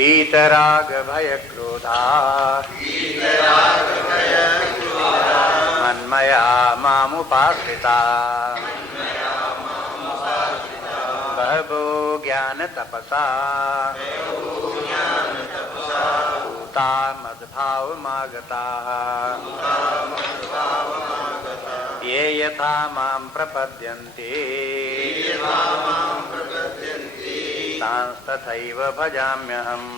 वीतराग भय क्रोधा मन्मया मामुपाश्रिता बहवो ज्ञान तपसा भूता मद्भाव मागता ये यथा मां प्रपद्यन्ते तांस्तथैव भजाम्यहम्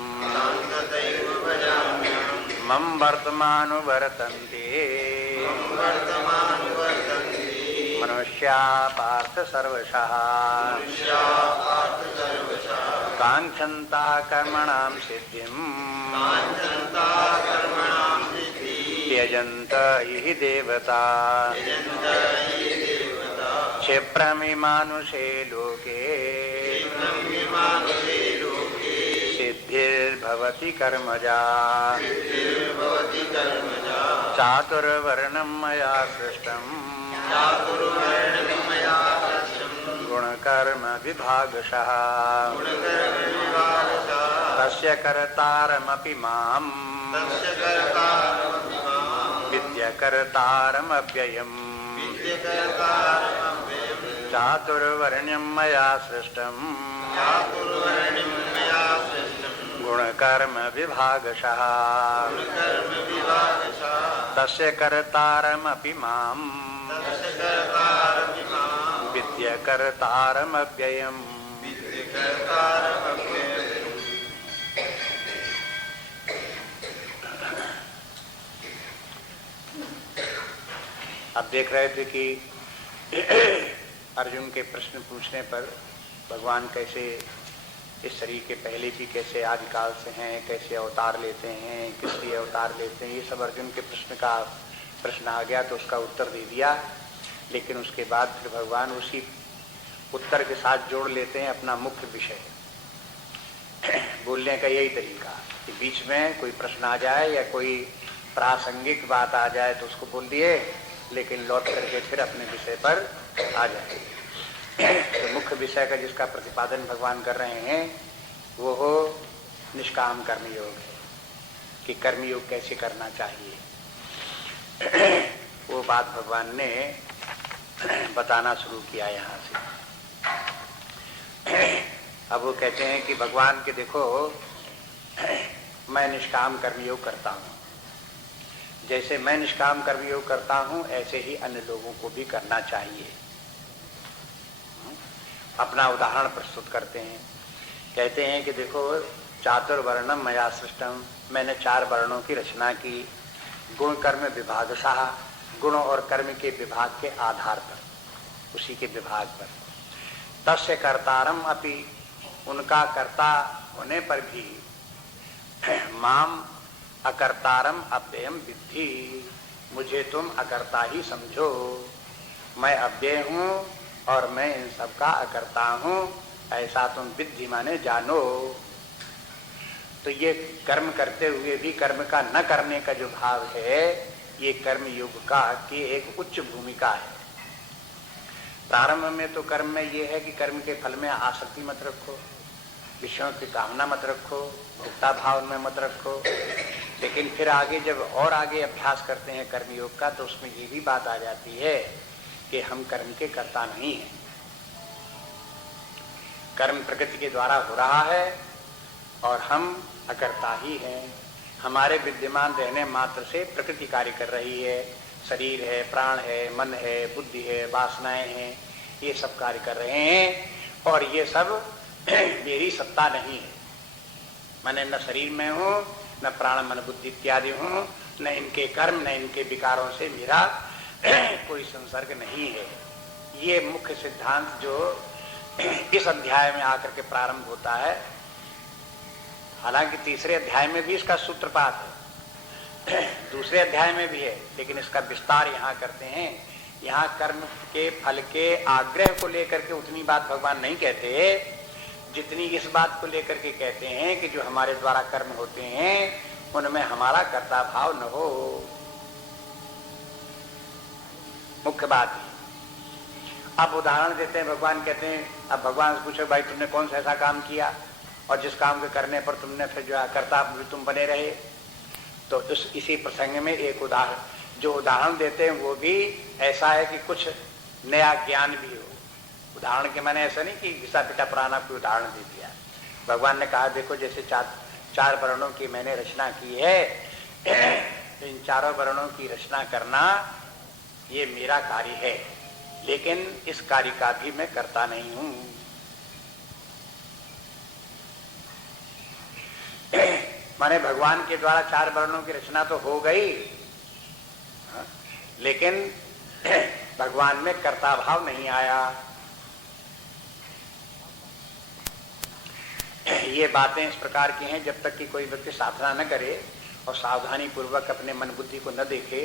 मम वर्तमानुवर्तन्ते मनुष्या पार्थ सर्वशः काङ्क्षन्ता कर्मणां सिद्धिं त्यजन्त हि देवता क्षिप्रमिमानुषे लोके सिद्धिर्भवति कर्मजा चातुर्वर्णं मया सृष्टं गुणकर्म विभागशः तस्य कर्तारमपि मां विद्यकर्तारमव्ययम् चातुर्वर्ण्यं मया सृष्टं गुणकर्म विभागशः तस्य कर्तारमपि मां विद्यकर्तारमव्ययम्। अब देख रहे थे कि अर्जुन के प्रश्न पूछने पर भगवान कैसे इस शरीर के पहले भी कैसे आदिकाल से हैं, कैसे अवतार लेते हैं, किस लिए अवतार लेते हैं, ये सब अर्जुन के प्रश्न आ गया तो उसका उत्तर दे दिया। लेकिन उसके बाद फिर भगवान उसी उत्तर के साथ जोड़ लेते हैं अपना मुख्य विषय। बोलने का यही तरीका कि बीच में कोई प्रश्न आ जाए या कोई प्रासंगिक बात आ जाए तो उसको बोल दिए, लेकिन लौट करके फिर अपने विषय पर आ जाए। तो मुख्य विषय का जिसका प्रतिपादन भगवान कर रहे हैं वो हो निष्काम कर्मयोग है कि कर्मयोग कैसे करना चाहिए। वो बात भगवान ने बताना शुरू किया यहाँ से। अब वो कहते हैं कि भगवान के देखो मैं निष्काम कर्मयोग करता हूँ, जैसे मैं निष्काम कर्मयोग करता हूँ ऐसे ही अन्य लोगों को भी करना चाहिए। अपना उदाहरण प्रस्तुत करते हैं। कहते हैं कि देखो चातुर्वर्णम मया सृष्टम, मैंने 4 वर्णों की रचना की। गुण कर्म विभागशः, गुण और कर्म के विभाग के आधार पर, उसी के विभाग पर। तस्य कर्तारम अपि, उनका कर्ता होने पर भी माम अकर्तारम अव्ययम विद्धि, मुझे तुम अकर्ता ही समझो। मैं अव्यय हूँ और मैं इन सब का अकर्ता हूँ, ऐसा तुम विद्धि माने जानो। तो ये कर्म करते हुए भी कर्म का न करने का जो भाव है, ये कर्म युग का की एक उच्च भूमिका है। प्रारंभ में तो कर्म में ये है कि कर्म के फल में आसक्ति मत रखो, विषयों की कामना मत रखो, भोक्ता भाव में मत रखो। लेकिन फिर आगे जब और आगे अभ्यास करते हैं कर्मयोग का, तो उसमें ये भी बात आ जाती है कि हम कर्म के कर्ता नहीं हैं। कर्म प्रकृति के द्वारा हो रहा है और हम अकर्ता ही हैं। हमारे विद्यमान रहने मात्र से प्रकृति कार्य कर रही है। शरीर है, प्राण है, मन है, बुद्धि है, वासनाएं हैं, ये सब कार्य कर रहे हैं और ये सब मेरी सत्ता नहीं है। मैंने न शरीर में हूँ, न प्राण मन बुद्धि इत्यादि हूँ, न इनके कर्म, न इनके विकारों से मेरा कोई संसर्ग नहीं है। ये मुख्य सिद्धांत जो इस अध्याय में आकर के प्रारंभ होता है। हालांकि तीसरे अध्याय में भी इसका सूत्रपात है, दूसरे अध्याय में भी है, लेकिन इसका विस्तार यहाँ करते हैं। यहाँ कर्म के फल के आग्रह को लेकर के उतनी बात भगवान नहीं कहते जितनी इस बात को लेकर के कहते हैं कि जो हमारे द्वारा कर्म होते हैं उनमें हमारा कर्ता भाव न हो। मुख्य बात है। अब उदाहरण देते हैं, भगवान कहते हैं, अब भगवान से पूछो भाई तुमने कौन सा ऐसा काम किया और जिस काम के करने पर तुमने फिर जो है कर्ता भी तुम बने रहे। तो इसी प्रसंग में एक उदाहरण जो उदाहरण देते हैं वो भी ऐसा है कि कुछ नया ज्ञान भी हो। उदाहरण के मैंने ऐसा नहीं कि घिसा पिटा पुराना कोई उदाहरण दे दिया। भगवान ने कहा देखो जैसे चार वर्णों की मैंने रचना की है, तो इन चारों वर्णों की रचना करना ये मेरा कार्य है, लेकिन इस कार्य का भी मैं करता नहीं हूं। माने भगवान के द्वारा चार वर्णों की रचना तो हो गई, लेकिन भगवान में कर्ता भाव नहीं आया। ये बातें इस प्रकार की हैं, जब तक कि कोई व्यक्ति साधना न करे और सावधानी पूर्वक अपने मन बुद्धि को न देखे,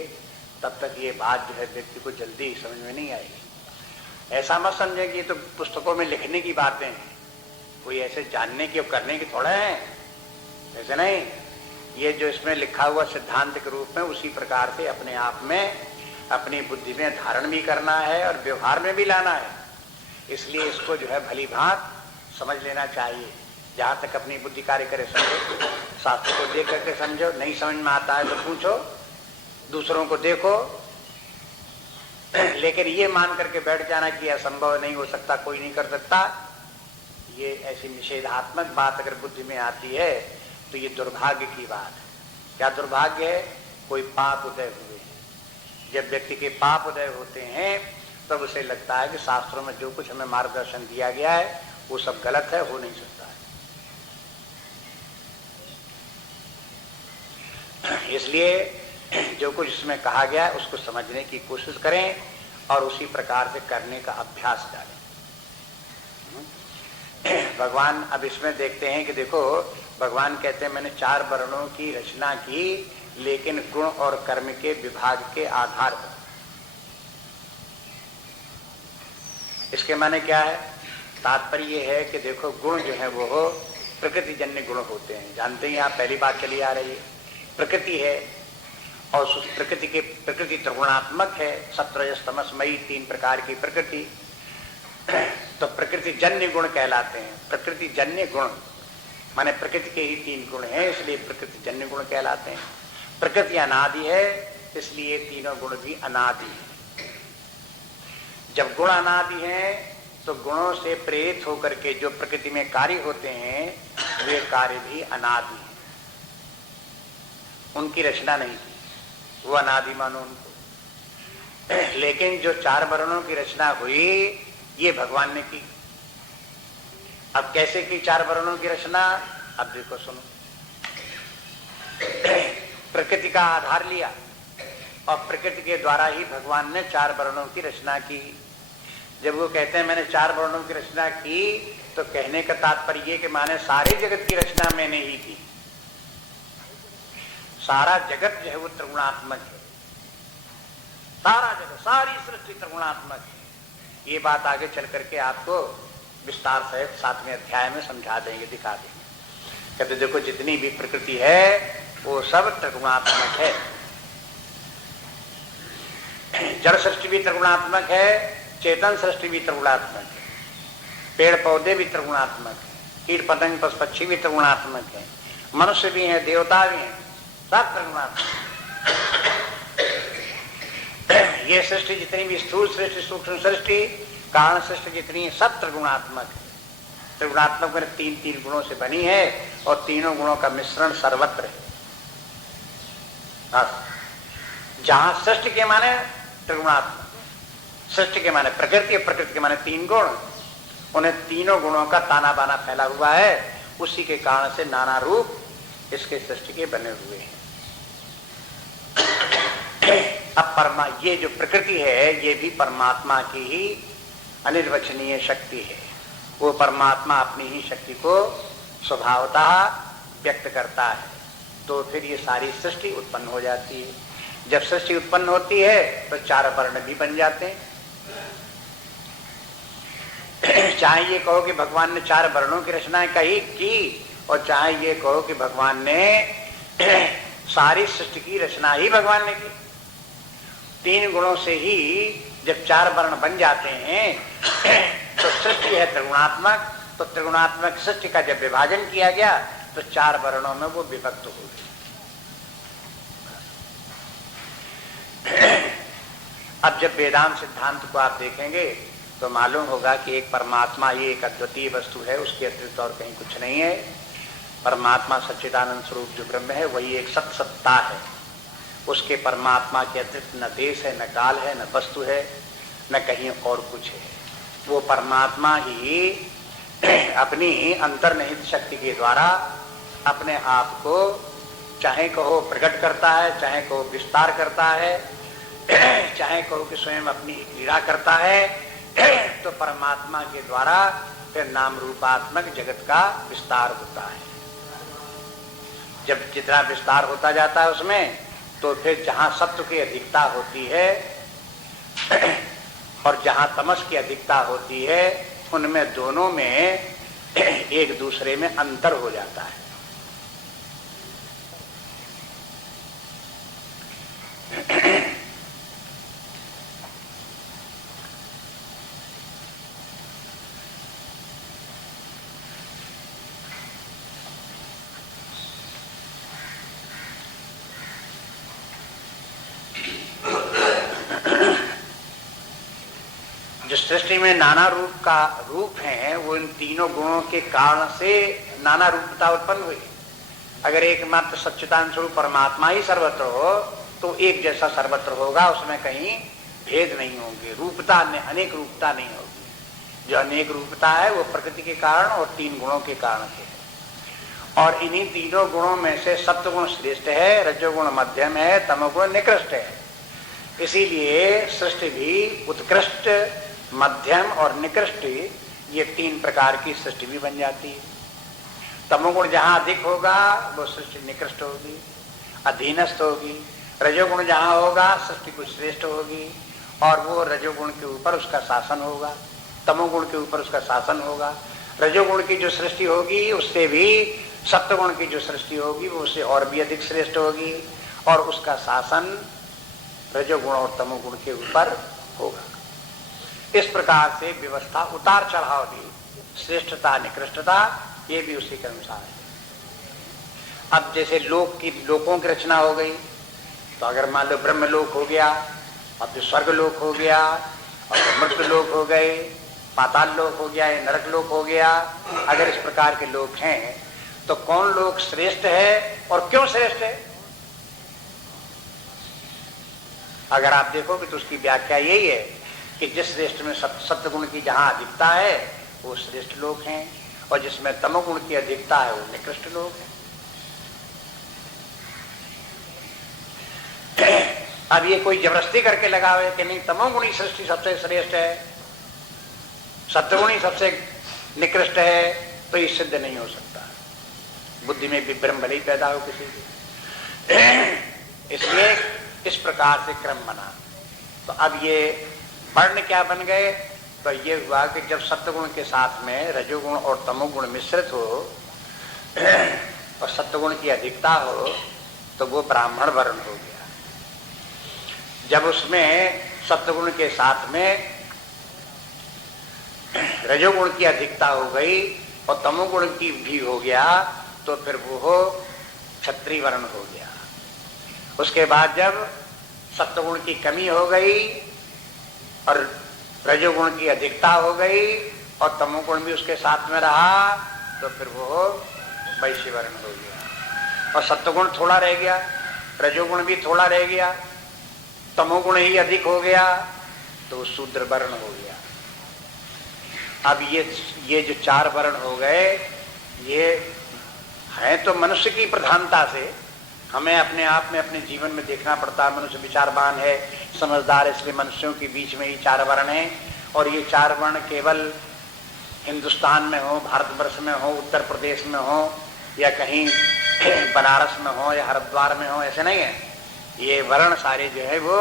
तब तक ये बात जो है व्यक्ति को जल्दी समझ में नहीं आएगी। ऐसा मत समझें कि ये तो पुस्तकों में लिखने की बातें हैं, कोई ऐसे जानने की और करने की थोड़ा है, ऐसे नहीं। ये जो इसमें लिखा हुआ सिद्धांत के रूप में उसी प्रकार से अपने आप में अपनी बुद्धि में धारण भी करना है और व्यवहार में भी लाना है। इसलिए इसको जो है भली भांत समझ लेना चाहिए। जहां तक अपनी बुद्धि कार्य करे समझो, शास्त्र को देख करके समझो, नहीं समझ में आता है तो पूछो, दूसरों को देखो, लेकिन ये मान करके बैठ जाना कि असंभव नहीं हो सकता, कोई नहीं कर सकता, ये ऐसी निषेधात्मक बात अगर बुद्धि में आती है तो ये दुर्भाग्य की बात है। क्या दुर्भाग्य है? कोई पाप उदय हुए। जब व्यक्ति के पाप उदय होते हैं तब उसे लगता है कि शास्त्रों में जो कुछ हमें मार्गदर्शन दिया गया है वो सब गलत है, हो नहीं सकता है। इसलिए जो कुछ इसमें कहा गया है उसको समझने की कोशिश करें और उसी प्रकार से करने का अभ्यास डालें। भगवान अब इसमें देखते हैं कि देखो भगवान कहते हैं मैंने चार वर्णों की रचना की, लेकिन गुण और कर्म के विभाग के आधार पर। इसके माने क्या है? तात्पर्य ये है कि देखो गुण जो है वो प्रकृति जन्य गुण होते हैं, जानते हैं आप, पहली बात चली आ रही है। प्रकृति है और उस प्रकृति त्रिगुणात्मक है, सत्व रजस तमस मई, तीन प्रकार की प्रकृति। तो प्रकृति जन्य गुण कहलाते हैं। प्रकृति जन्य गुण माने प्रकृति के ही तीन गुण हैं, इसलिए प्रकृति जन्य गुण कहलाते हैं। प्रकृति अनादि है, इसलिए तीनों गुण भी अनादि है। जब गुण अनादि हैं तो गुणों से प्रेरित होकर के जो प्रकृति में कार्य होते हैं वे कार्य भी अनादि हैं, उनकी रचना नहीं की, वो अनादि मानो उनको। लेकिन जो चार वर्णों की रचना हुई ये भगवान ने की। अब कैसे की चार वर्णों की रचना? अब देखो सुनो। प्रकृति का आधार लिया और प्रकृति के द्वारा ही भगवान ने चार वर्णों की रचना की। जब वो कहते हैं मैंने चार वर्णों की रचना की, तो कहने का तात्पर्य ये कि माने सारे जगत की रचना मैंने ही की। सारा जगत जो है वो त्रिगुणात्मक है, सारा जगत, सारी सृष्टि त्रिगुणात्मक है। ये बात आगे चल करके आपको विस्तार सहित 7वें अध्याय में समझा देंगे, दिखा देंगे। कहते देखो जितनी भी प्रकृति है वो सब त्रिगुणात्मक है। जड़ सृष्टि भी त्रिगुणात्मक है, चेतन सृष्टि भी त्रिगुणात्मक है, पेड़ पौधे भी त्रिगुणात्मक है, कीट पतंग पशु पक्षी भी त्रिगुणात्मक है, मनुष्य भी है, देवता भी है, सब त्रिगुणात्मक। ये सृष्टि जितनी भी स्थूल सृष्टि, सूक्ष्म सृष्टि, कारण सृष्टि जितनी है सब त्रिगुणात्मक है। त्रिगुणात्मक में तीन तीन गुणों से बनी है और तीनों गुणों का मिश्रण सर्वत्र है। जहां सृष्टि के माने त्रिगुणात्मक, सृष्टि के माने प्रकृति और प्रकृति के माने तीन गुण, उन्हें तीनों गुणों का ताना बाना फैला हुआ है। उसी के कारण से नाना रूप इसके सृष्टि के बने हुए हैं। अब ये जो प्रकृति है ये भी परमात्मा की ही अनिर्वचनीय शक्ति है। वो परमात्मा अपनी ही शक्ति को स्वभावतः व्यक्त करता है, तो फिर ये सारी सृष्टि उत्पन्न हो जाती है। जब सृष्टि उत्पन्न होती है तो चार वर्ण भी बन जाते हैं। चाहे ये कहो कि भगवान ने चार वर्णों की रचना की, और चाहे ये कहो कि भगवान ने सारी सृष्टि की रचना ही भगवान ने की। तीन गुणों से ही जब चार वर्ण बन जाते हैं तो सृष्टि है त्रिगुणात्मक तो त्रिगुणात्मक सृष्टि का जब विभाजन किया गया तो 4 वर्णों में वो विभक्त हो गई। अब जब वेदांत सिद्धांत को आप देखेंगे तो मालूम होगा कि एक परमात्मा ये एक अद्वितीय वस्तु है, उसके अतिरिक्त और कहीं कुछ नहीं है। परमात्मा सच्चिदानंद स्वरूप जो ब्रह्म है वही एक सत सत्ता है। उसके परमात्मा के अतिरिक्त न देश है, न काल है, न वस्तु है, न कहीं और कुछ है। वो परमात्मा ही अपनी अंतर्निहित शक्ति के द्वारा अपने आप को चाहे कहो प्रकट करता है, चाहे कहो विस्तार करता है, चाहे कहो कि स्वयं अपनी क्रीड़ा करता है। तो परमात्मा के द्वारा फिर नाम रूपात्मक जगत का विस्तार होता है। जब जितना विस्तार होता जाता है उसमें, तो फिर जहां सत्व की अधिकता होती है और जहां तमस की अधिकता होती है, उनमें दोनों में एक दूसरे में अंतर हो जाता है। जो सृष्टि में नाना रूप हैं, वो इन तीनों गुणों के कारण से नाना रूपता उत्पन्न हुई। अगर एकमात्र सच्चिदानंद स्वरूप परमात्मा ही सर्वत्र हो तो एक जैसा सर्वत्र होगा, उसमें कहीं भेद नहीं होंगे, रूपता अनेक रूपता नहीं होगी। जो अनेक रूपता है वो प्रकृति के कारण और 3 गुणों के कारण से है। और इन्हीं तीनों गुणों में से सत्वगुण श्रेष्ठ है, रजोगुण मध्यम है, तमोगुण निकृष्ट है। इसीलिए सृष्टि भी उत्कृष्ट, मध्यम और निकृष्ट, ये 3 प्रकार की सृष्टि भी बन जाती है। तमोगुण जहां अधिक होगा वो सृष्टि निकृष्ट होगी, अधीनस्थ होगी। रजोगुण जहां होगा सृष्टि कुछ श्रेष्ठ होगी और वो रजोगुण के ऊपर उसका शासन होगा, तमोगुण के ऊपर उसका शासन होगा। रजोगुण की जो सृष्टि होगी उससे भी सत्वगुण की जो सृष्टि होगी वो उससे और भी अधिक श्रेष्ठ होगी और उसका शासन रजोगुण और तमोगुण के ऊपर होगा। इस प्रकार से व्यवस्था उतार चढ़ाव भी, श्रेष्ठता निकृष्टता, ये भी उसी के अनुसार है। अब जैसे लोकों की रचना हो गई, तो अगर मान लो ब्रह्मलोक हो गया और फिर स्वर्गलोक हो गया और फिर मृत्युलोक हो गए, पाताल लोक हो गया, नरक लोक हो गया। अगर इस प्रकार के लोक हैं तो कौन लोक श्रेष्ठ है और क्यों श्रेष्ठ है? अगर आप देखोगे तो उसकी व्याख्या यही है कि जिस श्रेष्ठ में सत्वगुण की जहां अधिकता है वो श्रेष्ठ लोक हैं और जिसमें तमोगुण की अधिकता है वो निकृष्ट लोक है। अब ये कोई जबरदस्ती करके लगावे कि नहीं तमोगुणी सृष्टि सबसे श्रेष्ठ है, सत्वगुणी सबसे निकृष्ट है, तो ये सिद्ध नहीं हो सकता। बुद्धि में विभ्रम भले ही पैदा हो किसी की। इसलिए इस प्रकार से क्रम बना। तो अब ये वर्ण क्या बन गए? तो ये हुआ कि जब सत्वगुण के साथ में रजोगुण और तमोगुण मिश्रित हो और सत्वगुण की अधिकता हो तो वो ब्राह्मण वर्ण हो गया। जब उसमें सत्वगुण के साथ में रजोगुण की अधिकता हो गई और तमोगुण की भी हो गया तो फिर वो क्षत्रिय वर्ण हो गया। उसके बाद जब सत्वगुण की कमी हो गई और रजोगुण की अधिकता हो गई और तमोगुण भी उसके साथ में रहा तो फिर वो वैश्य वर्ण हो गया। और सत्वगुण थोड़ा रह गया, रजोगुण भी थोड़ा रह गया, तमोगुण ही अधिक हो गया तो शूद्र वर्ण हो गया। अब ये जो 4 वर्ण हो गए, ये है तो मनुष्य की प्रधानता से हमें अपने आप में अपने जीवन में देखना पड़ता है। मनुष्य विचारवान है, समझदार, इसलिए मनुष्यों के बीच में ये 4 वर्ण हैं। और ये 4 वर्ण केवल हिंदुस्तान में हो, भारतवर्ष में हो, उत्तर प्रदेश में हो या कहीं बनारस में हो या हरिद्वार में हो, ऐसे नहीं है। ये वर्ण सारे जो है वो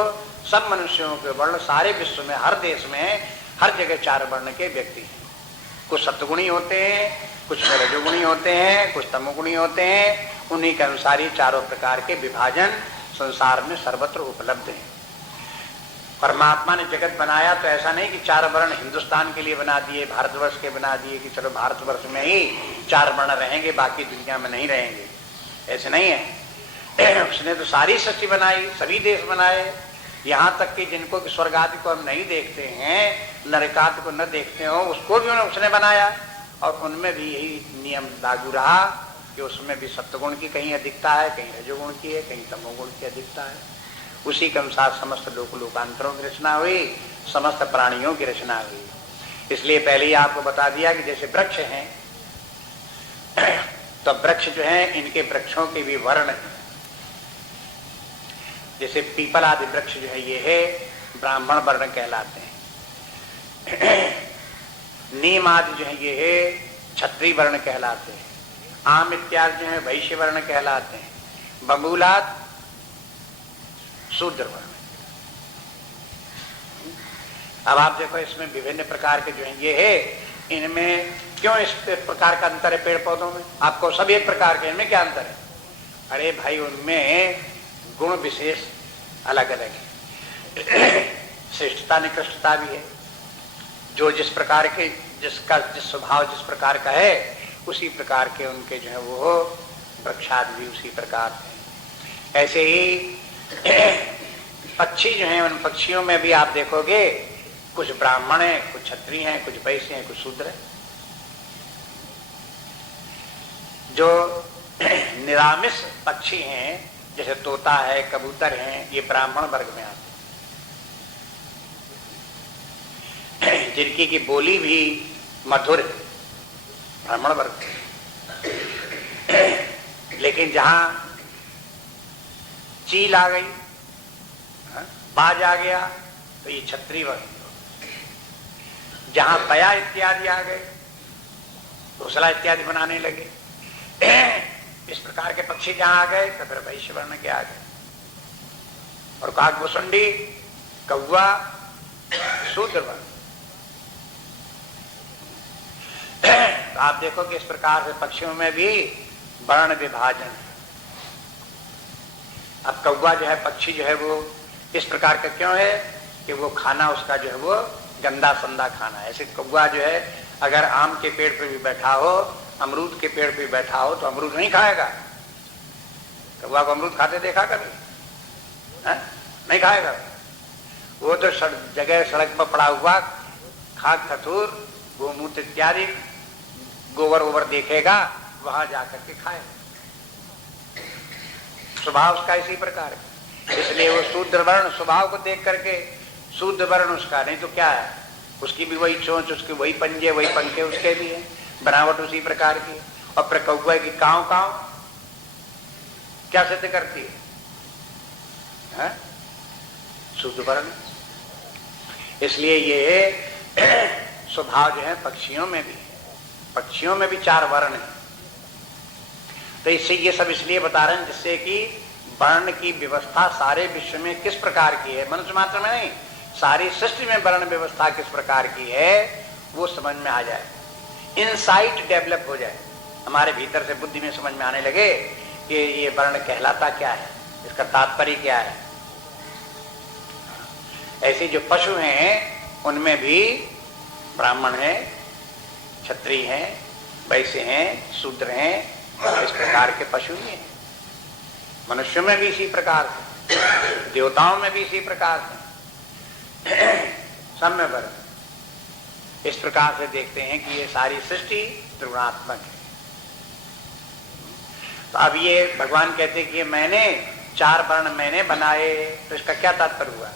सब मनुष्यों के वर्ण सारे विश्व में, हर देश में, हर जगह 4 वर्ण के व्यक्ति हैं। कुछ सत्वगुणी होते हैं, कुछ रजोगुणी होते हैं, कुछ तमोगुणी होते हैं। उन्हीं के अनुसार ही चारों प्रकार के विभाजन संसार में सर्वत्र उपलब्ध हैं। परमात्मा ने जगत बनाया तो ऐसा नहीं कि 4 वर्ण हिंदुस्तान के लिए बना दिए, भारतवर्ष के बना दिए कि चलो भारतवर्ष में ही 4 वर्ण रहेंगे, बाकी दुनिया में नहीं रहेंगे, ऐसे नहीं है। उसने तो सारी सृष्टि बनाई, सभी देश बनाए, यहाँ तक कि जिनको कि स्वर्ग आदि को हम नहीं देखते हैं, नरक आदि को न देखते हो, उसको भी उसने बनाया। और उनमें भी यही नियम लागू रहा कि उसमें भी सत्वगुण की कहीं अधिकता है, कहीं रजोगुण की है, कहीं तमोगुण की अधिकता है। उसी के अनुसार समस्त लोकांतरों की रचना हुई, समस्त प्राणियों की रचना हुई। इसलिए पहले ही आपको बता दिया कि जैसे वृक्ष हैं तो वृक्ष जो है इनके वृक्षों के भी वर्ण हैं। जैसे पीपल आदि वृक्ष जो है ये है ब्राह्मण वर्ण कहलाते हैं। नीम आदि जो है ये है क्षत्रिय वर्ण कहलाते हैं। आम इत्यादि जो है वैश्य वर्ण कहलाते हैं। बबूलाद शूद्र वर्ण। अब आप देखो इसमें विभिन्न प्रकार के जो है ये है, इनमें क्यों इस प्रकार का अंतर है पेड़ पौधों में? आपको सब एक प्रकार के, इनमें क्या अंतर है? अरे भाई उनमें गुण विशेष अलग अलग है। श्रेष्ठता निकृष्टता भी है। जो जिस प्रकार के जिस स्वभाव जिस प्रकार का है उसी प्रकार के उनके जो है वो वृक्षाद भी उसी प्रकार के। ऐसे ही पक्षी जो हैं, उन पक्षियों में भी आप देखोगे कुछ ब्राह्मण हैं, कुछ क्षत्रिय हैं, कुछ वैश्य हैं, कुछ शूद्र हैं। जो निरामिष पक्षी हैं जैसे तोता है, कबूतर हैं, ये ब्राह्मण वर्ग में आते हैं। जिनकी की बोली भी मधुर है, ब्राह्मण वर्ग। लेकिन जहां चील आ गई, बाज आ गया, तो ये क्षत्रिय वर्ग। जहां बया इत्यादि आ गए, घोसला इत्यादि बनाने लगे, इस प्रकार के पक्षी जहां आ गए तो फिर वैश्य वर्ण के आ गए। और काकभुसुंडी, कौवा, शूद्र वर्ण। तो आप देखो कि इस प्रकार से पक्षियों में भी वर्ण विभाजन है। अब कौवा जो है पक्षी जो है वो इस प्रकार का क्यों है कि वो खाना उसका जो है वो गंदा संदा खाना है। ऐसे कौवा जो है अगर आम के पेड़ पे भी बैठा हो, अमरूद के पेड़ पे बैठा हो तो अमरूद नहीं खाएगा। कौवा को अमरूद खाते देखा कभी? नहीं खाएगा। वो तो जगह सड़क पर पड़ा हुआ खाक खतूर गोमूत्र इत्यादि गोबर ओबर देखेगा, वहां जाकर के खाएगा। स्वभाव उसका इसी प्रकार है। इसलिए वो शूद्र वर्ण स्वभाव को देख करके शूद्र वर्ण उसका, नहीं तो क्या है, उसकी भी वही चोंच, उसके वही पंजे, वही पंखे उसके भी है, बनावट उसी प्रकार की। और फिर कौवा की कांव कांव क्या सिद्ध करती है? शुद्ध वर्ण। इसलिए ये स्वभाव जो है पक्षियों में भी है। पक्षियों में भी 4 वर्ण है। तो इससे ये सब इसलिए बता रहे हैं जिससे कि वर्ण की व्यवस्था सारे विश्व में किस प्रकार की है, मनुष्य मात्र में नहीं, सारी सृष्टि में वर्ण व्यवस्था किस प्रकार की है वो समझ में आ जाए, इनसाइट डेवलप हो जाए, हमारे भीतर से बुद्धि में समझ में आने लगे कि ये वर्ण कहलाता क्या है, इसका तात्पर्य क्या है। ऐसे जो पशु हैं उनमें भी ब्राह्मण हैं, क्षत्रिय हैं, वैश्य हैं, शूद्र हैं, इस प्रकार के पशु भी हैं। मनुष्यों में भी इसी प्रकार से, देवताओं में भी इसी प्रकार से, सब में वर्ण। इस प्रकार से देखते हैं कि ये सारी सृष्टि त्रिगुणात्मक है। तो अब ये भगवान कहते हैं कि मैंने 4 वर्ण मैंने बनाए, तो इसका क्या तात्पर्य हुआ?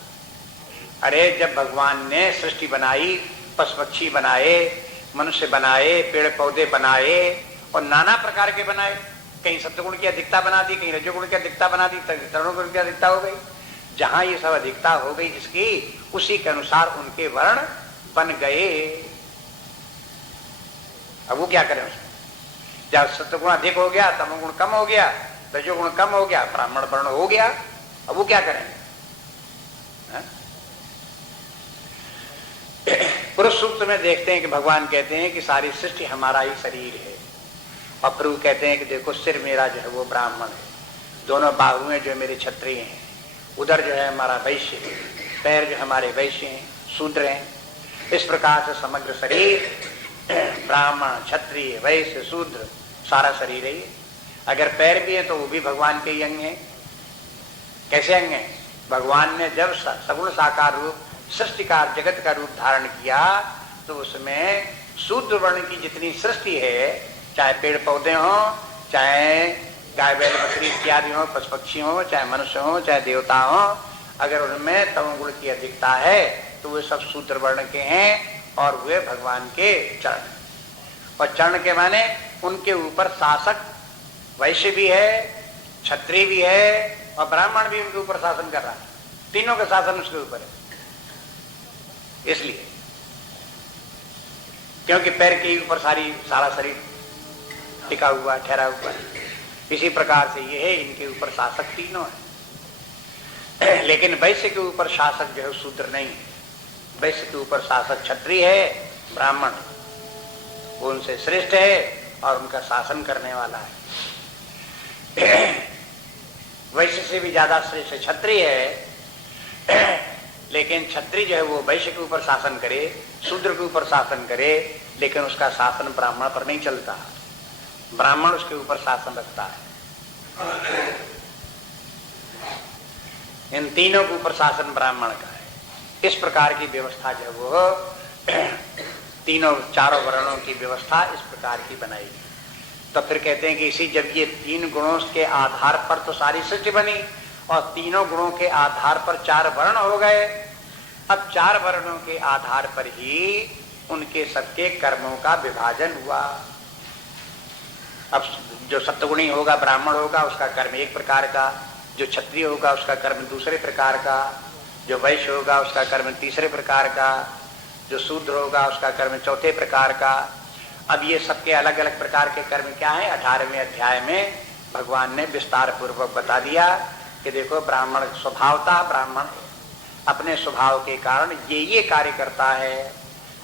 अरे जब भगवान ने सृष्टि बनाई, पशु पक्षी बनाए, मनुष्य बनाए, पेड़ पौधे बनाए और नाना प्रकार के बनाए, कहीं सत्वगुण की अधिकता बना दी, कहीं रजोगुण की अधिकता बना दी, तमोगुण की अधिकता हो गई। जहां ये सब अधिकता हो गई जिसकी, उसी के अनुसार उनके वर्ण बन गए। अब वो क्या करें उसमें? जब सत्वगुण अधिक हो गया, तमोगुण कम हो गया, रजोगुण कम हो गया, ब्राह्मण वर्ण हो गया। अब वो क्या करेंगे? पुरुष सूक्त में देखते हैं कि भगवान कहते हैं कि सारी सृष्टि हमारा ही शरीर है। और प्रभु कहते हैं कि देखो सिर मेरा जो है वो ब्राह्मण है, दोनों बाहुएं जो मेरे क्षत्रिय हैं, उधर जो है हमारा वैश्य है, पैर जो हमारे वैश्य हैं, शूद्र हैं। इस प्रकार से समग्र शरीर ब्राह्मण, क्षत्रिय, वैश्य, शूद्र सारा शरीर है। अगर पैर भी है तो वो भी भगवान के ही अंग है। कैसे अंग है? भगवान ने जब सगुण साकार रूप सृष्टिकार जगत का रूप धारण किया तो उसमें शूद्र वर्ण की जितनी सृष्टि है, चाहे पेड़ पौधे हो, चाहे गाय बैल बकरी इत्यादि हो, पशु पक्षी हो, चाहे मनुष्य हो, चाहे देवता हो, अगर उनमें तमोगुण की अधिकता है तो वे सब शूद्र वर्ण के हैं और वे भगवान के चरण। और चरण के माने उनके ऊपर शासक वैश्य भी है, क्षत्रिय भी है और ब्राह्मण भी उनके ऊपर शासन कर रहा है। तीनों का शासन उसके ऊपर है। इसलिए क्योंकि पैर के ऊपर सारा शरीर टिका हुआ, ठहरा हुआ है। इसी प्रकार से ये है, इनके ऊपर शासक तीनों है। लेकिन वैश्य के ऊपर शासक जो है शूद्र नहीं है। वैश्य के ऊपर शासक क्षत्रिय है, ब्राह्मण वो उनसे श्रेष्ठ है और उनका शासन करने वाला है। वैश्य से भी ज्यादा श्रेष्ठ क्षत्रिय है, लेकिन क्षत्रिय जो है वो वैश्य के ऊपर शासन करे, शूद्र के ऊपर शासन करे, लेकिन उसका शासन ब्राह्मण पर नहीं चलता। ब्राह्मण उसके ऊपर शासन रखता है। इन तीनों के ऊपर शासन ब्राह्मण का है। इस प्रकार की व्यवस्था जो वो तीनों चारों वर्णों की व्यवस्था इस प्रकार की बनाई। तो फिर कहते हैं कि इसी जब ये तीन गुणों के आधार पर तो सारी सृष्टि बनी और तीनों गुणों के आधार पर चार वर्ण हो गए। अब चार वर्णों के आधार पर ही उनके सबके कर्मों का विभाजन हुआ। अब जो सत्वगुणी होगा, ब्राह्मण होगा, उसका कर्म एक प्रकार का, जो क्षत्रिय होगा उसका कर्म दूसरे प्रकार का, जो वैश्य होगा उसका कर्म तीसरे प्रकार का, जो शूद्र होगा उसका कर्म चौथे प्रकार का। अब ये सबके अलग अलग प्रकार के कर्म क्या है, 18वें अध्याय में भगवान ने विस्तार पूर्वक बता दिया कि देखो ब्राह्मण स्वभावतः ब्राह्मण अपने स्वभाव के कारण ये कार्य करता है।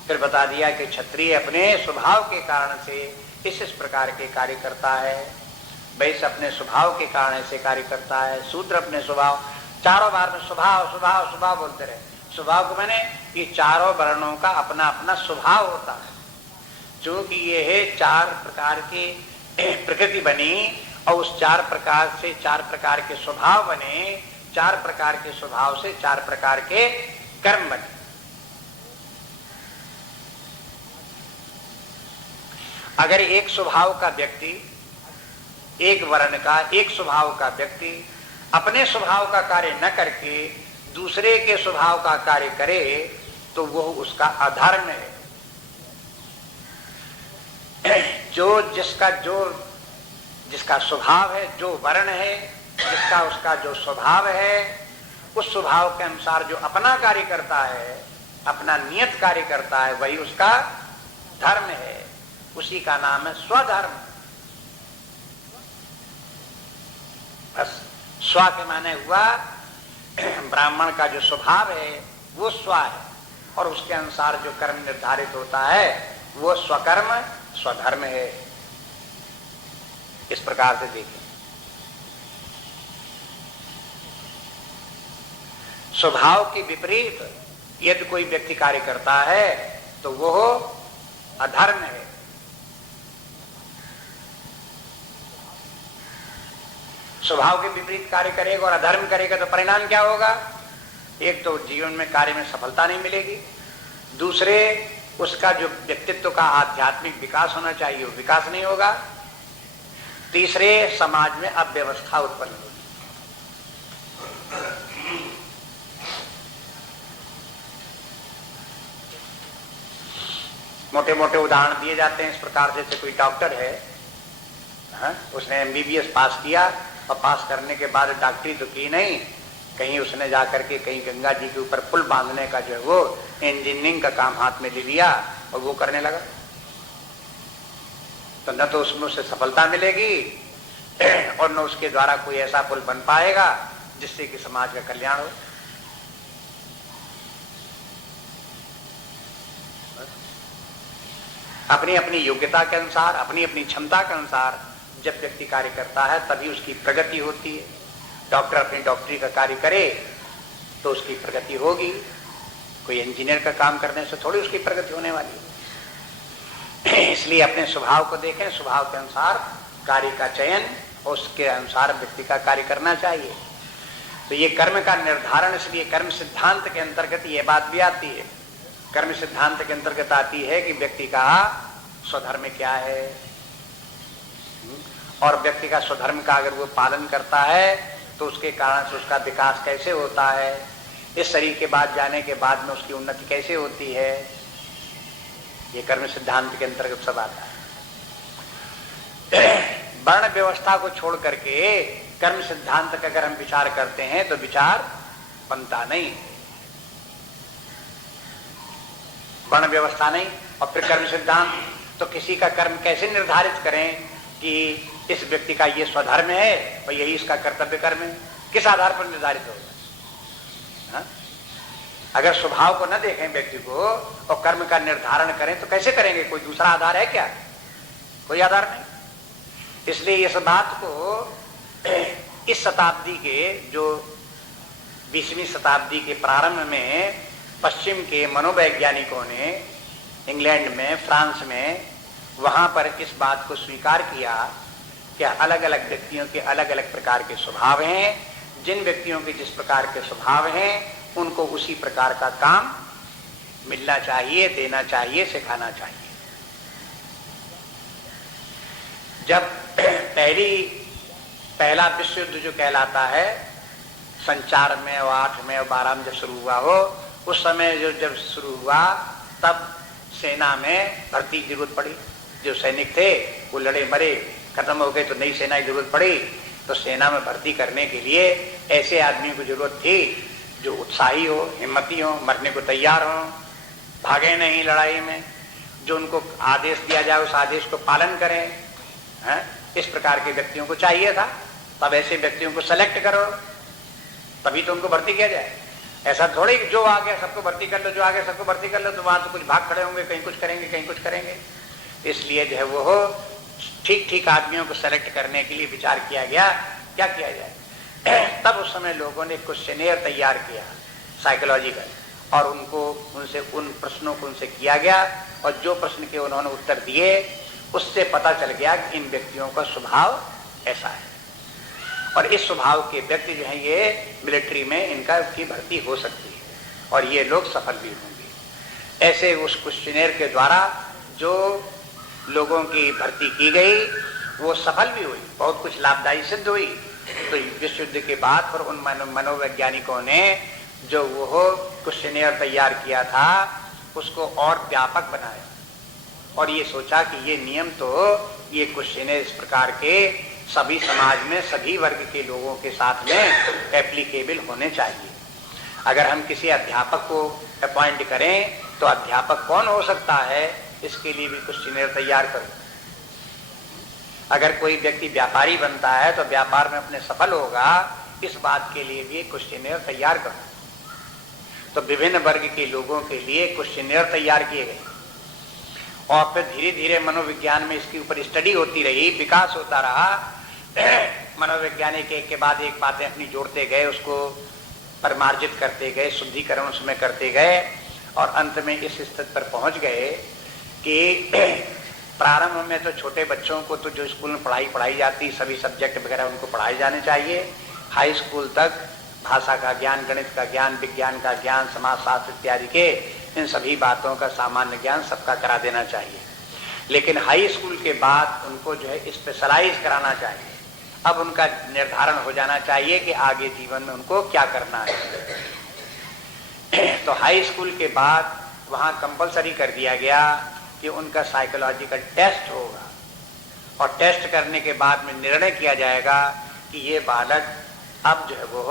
फिर बता दिया कि क्षत्रिय अपने स्वभाव के कारण से इस प्रकार के कार्य करता है, वैश्य अपने स्वभाव के कारण ऐसे कार्य करता है, शूद्र अपने स्वभाव, चारों बार में स्वभाव स्वभाव स्वभाव बोलते रहे। स्वभाव को मैंने ये चारों वर्णों का अपना अपना स्वभाव होता है। चूंकि ये है चार प्रकार की प्रकृति बनी और उस चार प्रकार से चार प्रकार के स्वभाव बने, चार प्रकार के स्वभाव से चार प्रकार के कर्म बने। अगर एक स्वभाव का व्यक्ति, एक वर्ण का, एक स्वभाव का व्यक्ति अपने स्वभाव का कार्य न करके दूसरे के स्वभाव का कार्य करे तो वो उसका अधर्म है। जिसका स्वभाव है, जो वर्ण है, जिसका उसका जो स्वभाव है, उस स्वभाव के अनुसार जो अपना कार्य करता है, अपना नियत कार्य करता है, वही उसका धर्म है। उसी का नाम है स्वधर्म। बस स्व के माने हुआ ब्राह्मण का जो स्वभाव है वो स्व है और उसके अनुसार जो कर्म निर्धारित होता है वो स्वकर्म स्वधर्म है। इस प्रकार से देखें, स्वभाव के विपरीत यदि कोई व्यक्ति कार्य करता है तो वो अधर्म है। स्वभाव के विपरीत कार्य करेगा और अधर्म करेगा तो परिणाम क्या होगा? एक तो जीवन में कार्य में सफलता नहीं मिलेगी, दूसरे उसका जो व्यक्तित्व का आध्यात्मिक विकास होना चाहिए वो विकास नहीं होगा, तीसरे समाज में अव्यवस्था उत्पन्न होगी। मोटे मोटे उदाहरण दिए जाते हैं इस प्रकार से। जैसे कोई डॉक्टर है, उसने MBBS पास किया और पास करने के बाद डॉक्टरी तो की नहीं, कहीं उसने जाकर के कहीं गंगा जी के ऊपर पुल बांधने का जो है वो इंजीनियरिंग का काम हाथ में ले लिया और वो करने लगा, तो न तो उसमें उसे सफलता मिलेगी और न उसके द्वारा कोई ऐसा पुल बन पाएगा जिससे कि समाज का कल्याण हो। अपनी अपनी योग्यता के अनुसार, अपनी अपनी क्षमता के अनुसार जब व्यक्ति कार्य करता है तभी उसकी प्रगति होती है। डॉक्टर अपनी डॉक्टरी का कार्य करे तो उसकी प्रगति होगी। कोई इंजीनियर का काम करने से थोड़ी उसकी प्रगति होने वाली है। इसलिए अपने स्वभाव को देखें, स्वभाव के अनुसार कार्य का चयन, उसके अनुसार व्यक्ति का कार्य करना चाहिए। तो ये कर्म का निर्धारण, इसलिए कर्म सिद्धांत के अंतर्गत ये बात भी आती है। कर्म सिद्धांत के अंतर्गत आती है कि व्यक्ति का स्वधर्म क्या है, और व्यक्ति का स्वधर्म का अगर वो पालन करता है तो उसके कारण से उसका विकास कैसे होता है, इस शरीर के बाद जाने के बाद में उसकी उन्नति कैसे होती है, ये कर्म सिद्धांत के अंतर्गत सब आता है। वर्ण व्यवस्था को छोड़ करके कर्म सिद्धांत का अगर हम विचार करते हैं तो विचार बनता नहीं, वर्ण व्यवस्था नहीं और फिर कर्म सिद्धांत। तो किसी का कर्म कैसे निर्धारित करें कि इस व्यक्ति का ये स्वधर्म है और यही इसका कर्तव्य कर्म है, किस आधार पर निर्धारित होगा? अगर स्वभाव को न देखें व्यक्ति को और कर्म का निर्धारण करें तो कैसे करेंगे? कोई दूसरा आधार है क्या? कोई आधार नहीं। इसलिए इस बात को इस शताब्दी के, जो 20वीं शताब्दी के प्रारंभ में पश्चिम के मनोवैज्ञानिकों ने इंग्लैंड में, फ्रांस में, वहां पर इस बात को स्वीकार किया कि अलग अलग व्यक्तियों के अलग अलग प्रकार के स्वभाव हैं। जिन व्यक्तियों के जिस प्रकार के स्वभाव हैं उनको उसी प्रकार का काम मिलना चाहिए, देना चाहिए, सिखाना चाहिए। जब पहला विश्व युद्ध जो कहलाता है, सन 4 में और 8 में और 12 में जब शुरू हुआ हो, उस समय जब शुरू हुआ तब सेना में भर्ती की जरूरत पड़ी। जो सैनिक थे वो लड़े मरे, खत्म हो गए, तो नई सेना की जरूरत पड़ी। तो सेना में भर्ती करने के लिए ऐसे आदमी की जरूरत थी जो उत्साही हो, हिम्मती हो, मरने को तैयार हो, भागे नहीं लड़ाई में, जो उनको आदेश दिया जाए उस आदेश को पालन करें, है? इस प्रकार के व्यक्तियों को चाहिए था। तब ऐसे व्यक्तियों को सेलेक्ट करो, तभी तो उनको भर्ती किया जाए। ऐसा थोड़ी जो आ गया सबको भर्ती कर लो, जो आ गया सबको भर्ती कर लो, तो वहां तो कुछ भाग खड़े होंगे, कहीं कुछ करेंगे, कहीं कुछ करेंगे। इसलिए जो है वो ठीक ठीक आदमियों को सेलेक्ट करने के लिए विचार किया गया, क्या किया जाए। तब उस समय लोगों ने क्वेश्चनेयर तैयार किया साइकोलॉजिकल, और उनसे उन प्रश्नों को उनसे किया गया, और जो प्रश्न के उन्होंने उत्तर दिए उससे पता चल गया कि इन व्यक्तियों का स्वभाव ऐसा है, और इस स्वभाव के व्यक्ति जो है ये मिलिट्री में इनका की भर्ती हो सकती है और ये लोग सफल भी होंगे। ऐसे उस क्वेश्चनेयर के द्वारा जो लोगों की भर्ती की गई वो सफल भी हुई, बहुत कुछ लाभदायी सिद्ध हुई। तो विश्व युद्ध के बाद पर उन मनोवैज्ञानिकों ने जो वो क्वेश्चनेयर तैयार किया था उसको और व्यापक बनाया, और ये सोचा कि ये नियम तो ये क्वेश्चनेयर इस प्रकार के सभी समाज में सभी वर्ग के लोगों के साथ में एप्लीकेबल होने चाहिए। अगर हम किसी अध्यापक को अपॉइंट करें तो अध्यापक कौन हो सकता है, इसके लिए भी क्वेश्चनेयर तैयार करो। अगर कोई व्यक्ति व्यापारी बनता है तो व्यापार में अपने सफल होगा, इस बात के लिए भी क्वेश्चनेयर तैयार करो। तो विभिन्न वर्ग के लोगों के लिए क्वेश्चनेयर तैयार किए गए, और फिर धीरे धीरे मनोविज्ञान में इसके ऊपर स्टडी होती रही, विकास होता रहा। मनोवैज्ञानिक एक के बाद एक बातें अपनी जोड़ते गए, उसको परिमार्जित करते गए, शुद्धिकरण उसमें करते गए, और अंत में इस स्थिति पर पहुंच गए कि प्रारंभ में तो छोटे बच्चों को तो जो स्कूल में पढ़ाई जाती, सभी सब्जेक्ट वगैरह उनको पढ़ाए जाने चाहिए। हाई स्कूल तक भाषा का ज्ञान, गणित का ज्ञान, विज्ञान का ज्ञान, समाजशास्त्र इत्यादि के इन सभी बातों का सामान्य ज्ञान सबका करा देना चाहिए। लेकिन हाई स्कूल के बाद उनको जो है स्पेशलाइज कराना चाहिए। अब उनका निर्धारण हो जाना चाहिए कि आगे जीवन में उनको क्या करना है। तो हाई स्कूल के बाद वहाँ कंपलसरी कर दिया गया कि उनका साइकोलॉजिकल टेस्ट होगा, और टेस्ट करने के बाद में निर्णय किया जाएगा कि ये बालक अब जो है वो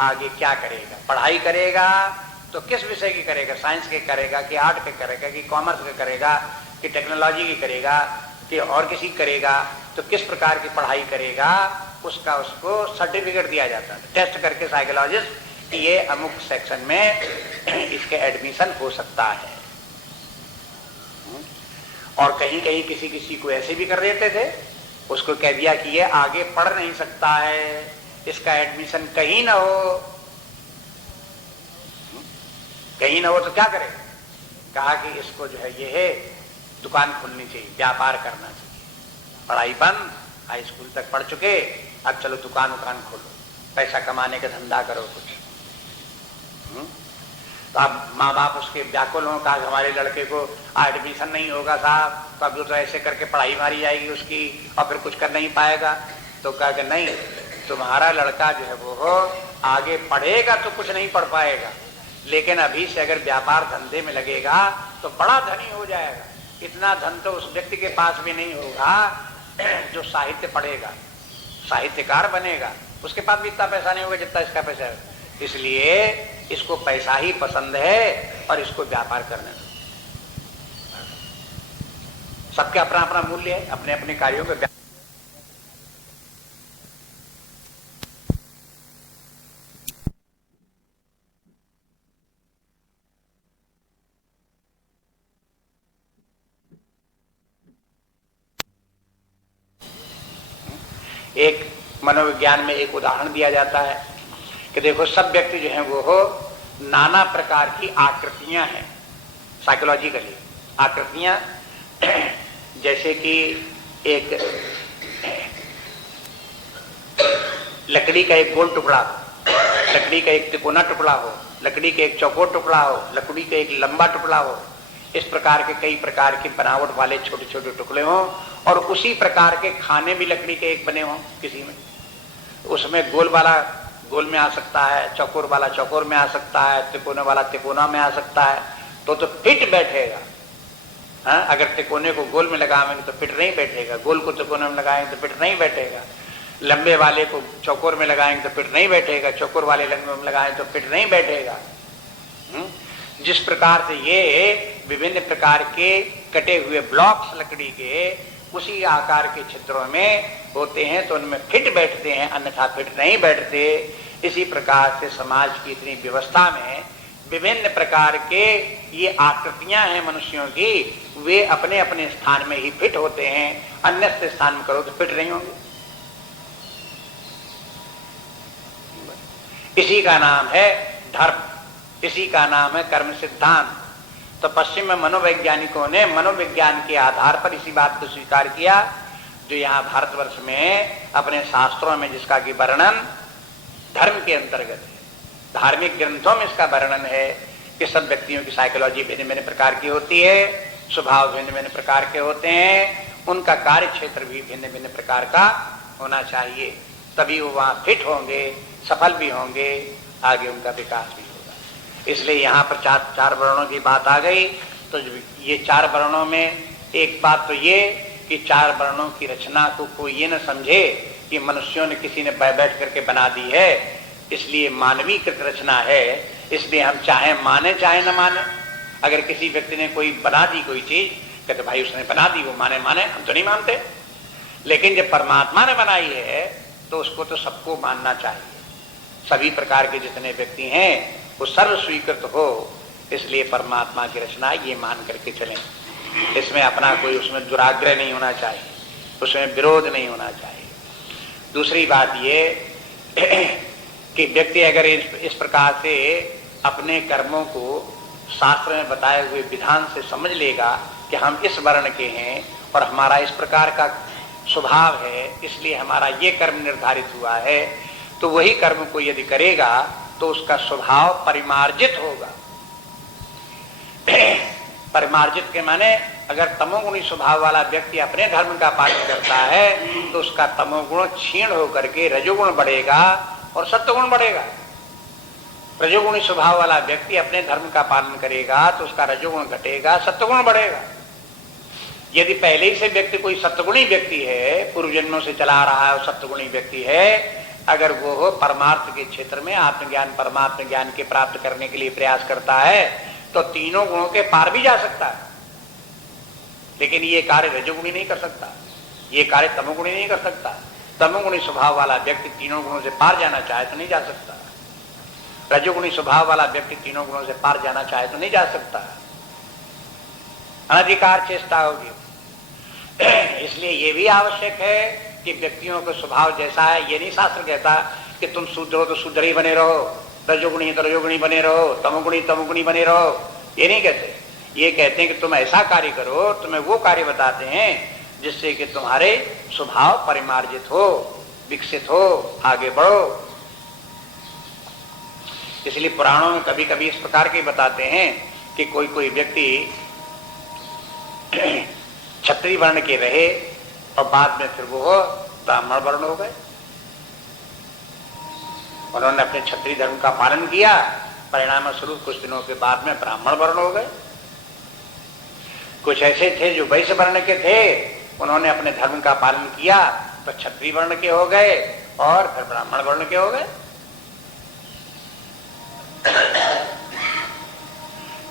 आगे क्या करेगा। पढ़ाई करेगा तो किस विषय की करेगा, साइंस के करेगा कि आर्ट के करेगा कि कॉमर्स के करेगा कि टेक्नोलॉजी की करेगा कि और किसी करेगा, तो किस प्रकार की पढ़ाई करेगा, उसका उसको सर्टिफिकेट दिया जाता है टेस्ट करके साइकोलॉजिस्ट कि ये अमुक सेक्शन में इसके एडमिशन हो सकता है। और कहीं कहीं किसी किसी को ऐसे भी कर देते थे, उसको कह दिया कि ये आगे पढ़ नहीं सकता है, इसका एडमिशन कहीं ना हो, कहीं ना हो तो क्या करे, कहा कि इसको जो है ये है दुकान खोलनी चाहिए, व्यापार करना चाहिए। पढ़ाई बंद, हाई स्कूल तक पढ़ चुके, अब चलो दुकान उकान खोलो, पैसा कमाने का धंधा करो कुछ। तो अब माँ बाप उसके व्याकुल हों, कहा हमारे लड़के को एडमिशन नहीं होगा साहब, तो अब तो ऐसे करके पढ़ाई मारी जाएगी उसकी और फिर कुछ कर नहीं पाएगा। तो कहा कि नहीं, तुम्हारा लड़का जो है वो हो आगे पढ़ेगा तो कुछ नहीं पढ़ पाएगा, लेकिन अभी से अगर व्यापार धंधे में लगेगा तो बड़ा धनी हो जाएगा। इतना धन तो उस व्यक्ति के पास भी नहीं होगा जो साहित्य पढ़ेगा, साहित्यकार बनेगा, उसके पास भी इतना पैसा नहीं होगा जितना इसका पैसा है। इसलिए इसको पैसा ही पसंद है और इसको व्यापार करने दो। सबके अपना अपना मूल्य है, अपने अपने कार्यों में। एक मनोविज्ञान में एक उदाहरण दिया जाता है कि देखो सब व्यक्ति जो है वो हो नाना प्रकार की आकृतियां हैं, साइकोलॉजिकली आकृतियां। जैसे कि एक लकड़ी का एक गोल टुकड़ा हो, लकड़ी का एक तिकोना टुकड़ा हो, लकड़ी का एक चौकोर टुकड़ा हो, लकड़ी का एक लंबा टुकड़ा हो, इस प्रकार के कई प्रकार की बनावट वाले छोटे छोटे टुकड़े हों और उसी प्रकार के खाने भी लकड़ी के एक बने हों किसी में। उसमें गोल वाला गोल में आ सकता है, चौकोर वाला चौकोर में आ सकता है, तिकोने वाला तिकोना में आ सकता है, तो फिट बैठेगा। हाँ, अगर तिकोने को गोल में लगाएंगे तो फिट नहीं बैठेगा, गोल को तिकोने में लगाएंगे तो फिट नहीं बैठेगा, लंबे वाले को चौकोर में लगाएंगे तो फिट नहीं बैठेगा, चौकोर वाले लंबे में लगाएंगे तो फिट नहीं बैठेगा। जिस प्रकार से ये विभिन्न प्रकार के कटे हुए ब्लॉक्स लकड़ी के उसी आकार के छिद्रों में होते हैं तो उनमें फिट बैठते हैं, अन्यथा फिट नहीं बैठते। इसी प्रकार से समाज की इतनी व्यवस्था में विभिन्न प्रकार के ये आकृतियां हैं मनुष्यों की, वे अपने अपने स्थान में ही फिट होते हैं, अन्य स्थान में करो तो फिट नहीं होंगे। इसी का नाम है धर्म, इसी का नाम है कर्म सिद्धांत। तो पश्चिम में मनोवैज्ञानिकों ने मनोविज्ञान के आधार पर इसी बात को स्वीकार किया जो यहाँ भारतवर्ष में अपने शास्त्रों में जिसका कि वर्णन धर्म के अंतर्गत है, धार्मिक ग्रंथों में इसका वर्णन है कि सब व्यक्तियों की साइकोलॉजी भिन्न भिन्न प्रकार की होती है, स्वभाव भिन्न भिन्न प्रकार के होते हैं, उनका कार्य क्षेत्र भी भिन्न भिन्न प्रकार का होना चाहिए, तभी वो वहां फिट होंगे, सफल भी होंगे, आगे उनका विकास भी होगा। इसलिए यहाँ पर चार वर्णों की बात आ गई। तो ये चार वर्णों में एक बात तो ये कि चार वर्णों की रचना को कोई ये न समझे कि मनुष्यों ने किसी ने बैठ करके बना दी है, इसलिए मानवीकृत रचना है, इसलिए हम चाहे माने चाहे न माने। अगर किसी व्यक्ति ने कोई बना दी कोई चीज, कहते भाई उसने बना दी, वो माने माने, हम तो नहीं मानते। लेकिन जब परमात्मा ने बनाई है तो उसको तो सबको मानना चाहिए, सभी प्रकार के जितने व्यक्ति हैं वो सर्व स्वीकृत हो। इसलिए परमात्मा की रचना ये मान करके चलें, इसमें अपना कोई उसमें दुराग्रह नहीं होना चाहिए, उसमें विरोध नहीं होना चाहिए। दूसरी बात ये कि व्यक्ति अगर इस प्रकार से अपने कर्मों को शास्त्र में बताए हुए विधान से समझ लेगा कि हम इस वर्ण के हैं और हमारा इस प्रकार का स्वभाव है, इसलिए हमारा ये कर्म निर्धारित हुआ है, तो वही कर्म को यदि करेगा तो उसका स्वभाव परिमार्जित होगा। परिमार्जित के माने अगर तमोगुणी स्वभाव वाला व्यक्ति अपने धर्म का पालन करता है तो उसका तमोगुण क्षीण होकर के रजोगुण बढ़ेगा और सत्वगुण बढ़ेगा। रजोगुणी स्वभाव वाला व्यक्ति अपने धर्म का पालन करेगा तो उसका रजोगुण घटेगा, सत्वगुण बढ़ेगा। यदि पहले ही से व्यक्ति कोई सत्वगुणी व्यक्ति है, पूर्व जन्मों से चला रहा है, सत्वगुणी व्यक्ति है, अगर वो हो परमार्थ के क्षेत्र में आत्मज्ञान परमात्म ज्ञान के प्राप्त करने के लिए प्रयास करता है तो तीनों गुणों के पार भी जा सकता है। लेकिन ये कार्य रजोगुणी नहीं कर सकता, ये कार्य तमोगुणी नहीं कर सकता। तमोगुणी स्वभाव वाला व्यक्ति तीनों गुणों से पार जाना चाहे तो नहीं जा सकता, रजोगुणी स्वभाव वाला व्यक्ति तीनों गुणों से पार जाना चाहे तो नहीं जा सकता, अनधिकार चेष्टा होगी। इसलिए ये भी आवश्यक है कि व्यक्तियों का स्वभाव जैसा है, ये नहीं शास्त्र कहता कि तुम शूद्र हो तो शूद्र ही बने रहो, रजोगुणी तो रजोगुणी बने रहो, तमोगुणी तमोगुणी बने रहो, ये नहीं कहते। ये कहते हैं कि तुम ऐसा कार्य करो, तुम्हें वो कार्य बताते हैं जिससे कि तुम्हारे स्वभाव परिमार्जित हो, विकसित हो, आगे बढ़ो। इसलिए पुराणों में कभी कभी इस प्रकार के बताते हैं कि कोई कोई व्यक्ति क्षत्रिय वर्ण के रहे और बाद में फिर वो ब्राह्मण वर्ण हो गए। उन्होंने अपने क्षत्रिय धर्म का पालन किया, परिणाम स्वरूप कुछ दिनों के बाद में ब्राह्मण वर्ण हो गए। कुछ ऐसे थे जो वैश्य वर्ण के थे, उन्होंने अपने धर्म का पालन किया तो क्षत्रिय वर्ण के हो गए और फिर ब्राह्मण वर्ण के हो गए।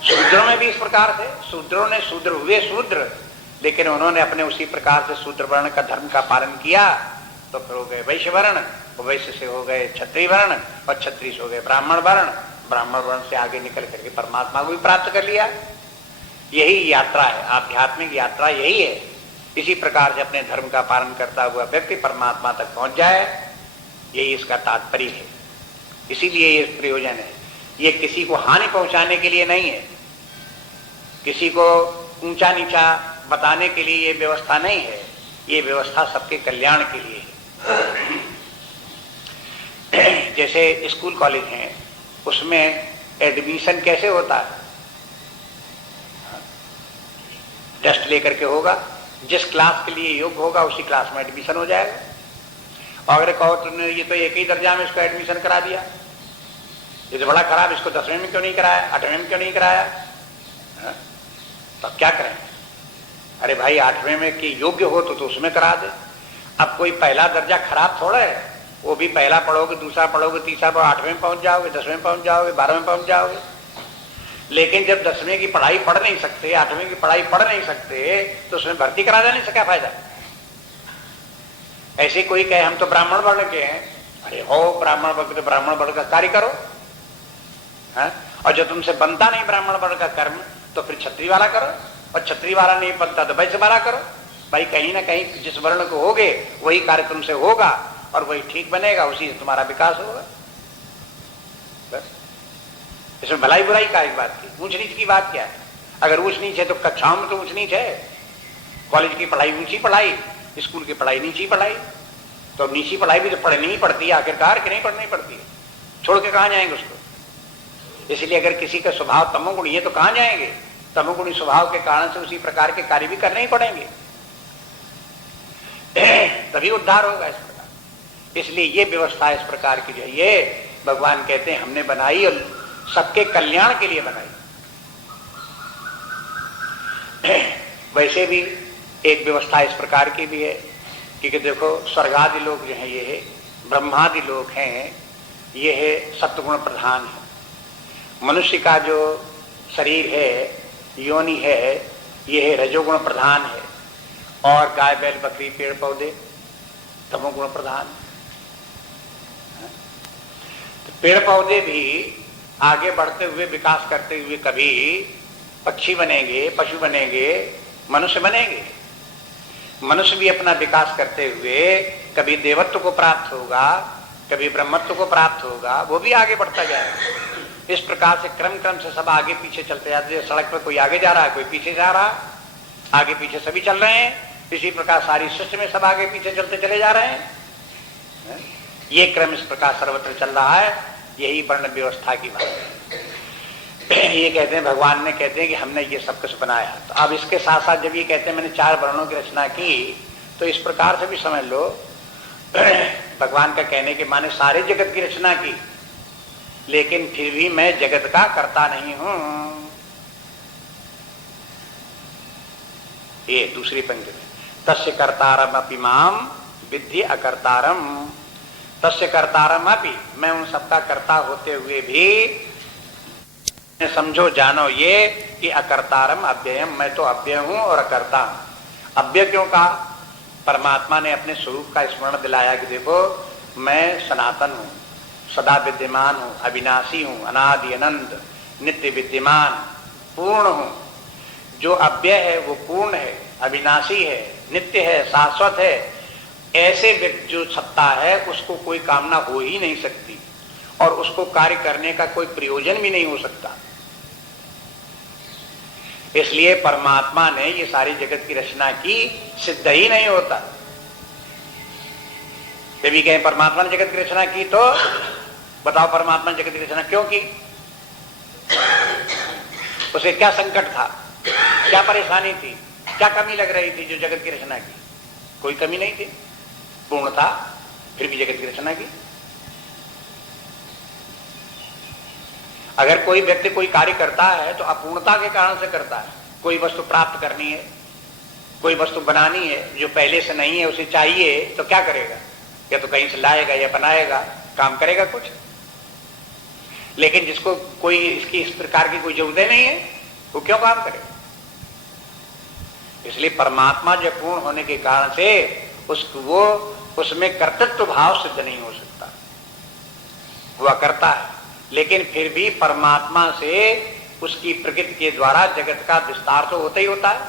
शूद्रों में भी इस प्रकार थे, शूद्रों ने शूद्र हुए शूद्र, लेकिन उन्होंने अपने उसी प्रकार से शूद्र वर्ण का धर्म का पालन किया तो फिर हो गए वैश्य वर्ण, वैश्य से हो गए क्षत्रिय वर्ण और क्षत्रिय से हो गए ब्राह्मण वर्ण, ब्राह्मण वर्ण से आगे निकल करके परमात्मा को भी प्राप्त कर लिया। यही यात्रा है, आध्यात्मिक यात्रा यही है। इसी प्रकार से अपने धर्म का पालन करता हुआ व्यक्ति परमात्मा तक पहुंच जाए, यही इसका तात्पर्य है। इसीलिए ये प्रयोजन है। ये किसी को हानि पहुंचाने के लिए नहीं है, किसी को ऊंचा नीचा बताने के लिए ये व्यवस्था नहीं है। ये व्यवस्था सबके कल्याण के लिए है। जैसे स्कूल कॉलेज हैं, उसमें एडमिशन कैसे होता है? टेस्ट लेकर के होगा, जिस क्लास के लिए योग्य होगा उसी क्लास में एडमिशन हो जाएगा। और अगर कहो तुमने ये तो एक ही दर्जा में इसको एडमिशन करा दिया, ये तो बड़ा खराब, इसको 10वें में क्यों नहीं कराया, 8वें में क्यों नहीं कराया, तो क्या करें? अरे भाई 8वें में कि योग्य हो तो उसमें करा दे। अब कोई पहला दर्जा खराब थोड़ा है, वो भी पहला पढ़ोगे, दूसरा पढ़ोगे, तीसरा पढ़ोगे, 8वें में पहुंच जाओगे, 10वें में पहुंच जाओगे, 12वें में पहुंच जाओगे। लेकिन जब 10वें की पढ़ाई पढ़ नहीं सकते, 8वें की पढ़ाई पढ़ नहीं सकते, तो उसमें भर्ती करा देने से क्या फायदा? ऐसे कोई कहे हम तो ब्राह्मण वर्ण के हैं, अरे हो ब्राह्मण वर्ण, तो ब्राह्मण वर्ण का कार्य करो है? और जब तुमसे बनता नहीं ब्राह्मण वर्ण का कर्म तो फिर क्षत्रिय वाला करो, और क्षत्रिय वाला नहीं बनता तो वैश्य वाला करो। भाई कहीं ना कहीं जिस वर्ण को होगे वही कार्य तुमसे होगा और वही ठीक बनेगा, उसी से तुम्हारा विकास होगा। बस इसमें भलाई बुराई का एक बात की, ऊंच नीच की बात क्या है? अगर ऊंच नीच है तो कक्षाओं में तो ऊंच नीच है। कॉलेज की पढ़ाई ऊंची पढ़ाई, स्कूल की पढ़ाई नीची पढ़ाई, तो नीची पढ़ाई भी तो पढ़नी ही पड़ती है आखिरकार, कि नहीं पढ़नी पड़ती है? छोड़ के कहां जाएंगे उसको? इसलिए अगर किसी का स्वभाव तमोगुणी है तो कहां जाएंगे? तमोगुणी स्वभाव के कारण से उसी प्रकार के कार्य भी करने ही पड़ेंगे, तभी उद्धार होगा इस प्रकार। इसलिए ये व्यवस्था इस प्रकार की जो ये भगवान कहते हैं हमने बनाई और सबके कल्याण के लिए बनाई। वैसे भी एक व्यवस्था इस प्रकार की भी है कि देखो स्वर्गादि लोग जो है ये है, ब्रह्मादि लोग हैं, ये है सत्वगुण प्रधान है। मनुष्य का जो शरीर है, योनि है, ये है रजोगुण प्रधान है, और गाय बैल बकरी पेड़ पौधे तमोगुण प्रधान। तो पेड़ पौधे भी आगे बढ़ते हुए विकास करते हुए कभी पक्षी बनेंगे, पशु बनेंगे, मनुष्य बनेंगे। मनुष्य भी अपना विकास करते हुए कभी देवत्व को प्राप्त होगा, कभी ब्रह्मत्व को प्राप्त होगा, वो भी आगे बढ़ता जाएगा। इस प्रकार से क्रम क्रम से सब आगे पीछे चलते जाते हैं। सड़क पर कोई आगे जा रहा है, कोई पीछे जा रहा है, आगे पीछे सभी चल रहे हैं। इसी प्रकार सारी सृष्टि में सब आगे पीछे चलते चले जा रहे हैं। ये क्रम इस प्रकार सर्वत्र चल रहा है। यही वर्ण व्यवस्था की बात है। ये कहते हैं भगवान ने कहते हैं कि हमने ये सब कुछ बनाया। तो अब इसके साथ साथ जब ये कहते हैं मैंने 4 वर्णों की रचना की, तो इस प्रकार से भी समझ लो भगवान का कहने के माने सारे जगत की रचना की, लेकिन फिर भी मैं जगत का कर्ता नहीं हूं। ये दूसरी पंक्ति में तस्य कर्तारम अपि माम विद्धि अकर्तारम। तस्य कर्तारम अपि, मैं उन सबका कर्ता होते हुए भी समझो जानो ये कि अकर्तारम अव्ययम, मैं तो अव्यय हूं और अकर्ता हूं। अव्यय क्यों कहा? परमात्मा ने अपने स्वरूप का स्मरण दिलाया कि देखो मैं सनातन हूं, सदा विद्यमान हूं, अविनाशी हूं, अनादि अनंत, नित्य विद्यमान, पूर्ण हूं। जो अव्यय है वो पूर्ण है, अविनाशी है, नित्य है, शाश्वत है। ऐसे व्यक्ति जो सत्ता है उसको कोई कामना हो ही नहीं सकती, और उसको कार्य करने का कोई प्रयोजन भी नहीं हो सकता। इसलिए परमात्मा ने ये सारी जगत की रचना की, सिद्ध ही नहीं होता। यदि कहें परमात्मा ने जगत की रचना की, तो बताओ परमात्मा ने जगत की रचना क्यों की? उसे क्या संकट था, क्या परेशानी थी, क्या कमी लग रही थी जो जगत की रचना की? कोई कमी नहीं थी, पूर्ण था, फिर भी जगत की रचना की। अगर कोई व्यक्ति कोई कार्य करता है तो अपूर्णता के कारण से करता है। कोई वस्तु प्राप्त करनी है, कोई वस्तु बनानी है जो पहले से नहीं है, उसे चाहिए, तो क्या करेगा? या तो कहीं से लाएगा या बनाएगा, काम करेगा कुछ। लेकिन जिसको कोई इसकी इस प्रकार की कोई जरूरत नहीं है, वो क्यों काम करेगा? इसलिए परमात्मा जो पूर्ण होने के कारण से वो उसमें कर्तृत्व भाव सिद्ध नहीं हो सकता। हुआ करता है, लेकिन फिर भी परमात्मा से उसकी प्रकृति के द्वारा जगत का विस्तार तो होता ही होता है,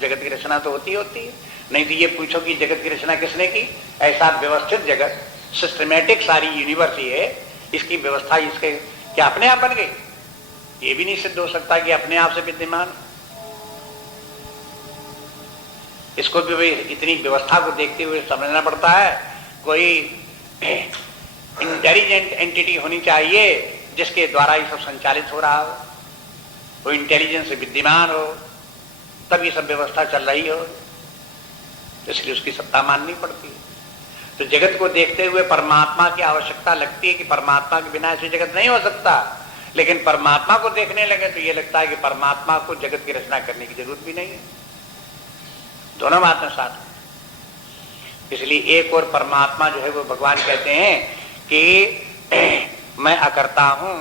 जगत की रचना तो होती है। नहीं तो ये पूछो कि जगत की रचना किसने की? ऐसा व्यवस्थित जगत, सिस्टमेटिक सारी यूनिवर्स है, इसकी व्यवस्था इसके क्या अपने आप बन गई? ये भी नहीं सिद्ध हो सकता कि अपने आप से विद्यमान। इसको भी इतनी व्यवस्था को देखते हुए समझना पड़ता है। कोई इंटेलिजेंट एंटिटी होनी चाहिए जिसके द्वारा ये सब संचालित हो रहा हो, वो इंटेलिजेंस से विद्यमान हो, तब ये सब व्यवस्था चल रही हो, इसलिए उसकी सत्ता माननी पड़ती है। तो जगत को देखते हुए परमात्मा की आवश्यकता लगती है कि परमात्मा के बिना ऐसे जगत नहीं हो सकता। लेकिन परमात्मा को देखने लगे तो ये लगता है कि परमात्मा को जगत की रचना करने की जरूरत भी नहीं है। दोनों बातें साथ। इसलिए एक और परमात्मा जो है वो भगवान कहते हैं कि मैं अकर्ता हूं,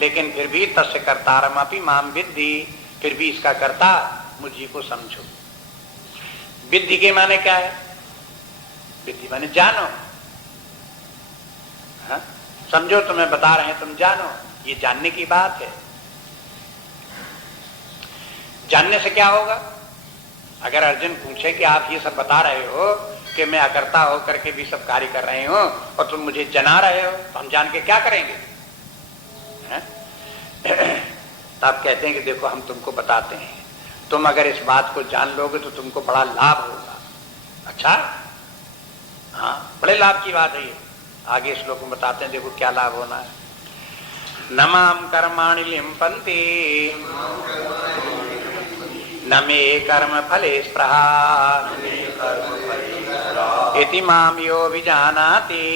लेकिन फिर भी तस्य कर्तारमपि माम विद्धि, फिर भी इसका कर्ता मुझी को समझो। विद्धि के माने क्या है? विद्धि माने जानो। हाँ? समझो, तुम्हें बता रहे हैं, तुम जानो, ये जानने की बात है। जानने से क्या होगा? अगर अर्जुन पूछे कि आप ये सब बता रहे हो कि मैं अकर्ता होकर के भी सब कार्य कर रहे हो और तुम मुझे जना रहे हो, तो हम जान के क्या करेंगे? तो आप कहते हैं कि देखो हम तुमको बताते हैं, तुम अगर इस बात को जान लोगे तो तुमको बड़ा लाभ होगा। अच्छा, हाँ, बड़े लाभ की बात है ये। आगे श्लोक में बताते हैं, देखो क्या लाभ होना है। नमाम कर्माणि लिम्पन्ति न मे कर्म फले स्पृहा इति माम यो विजानाति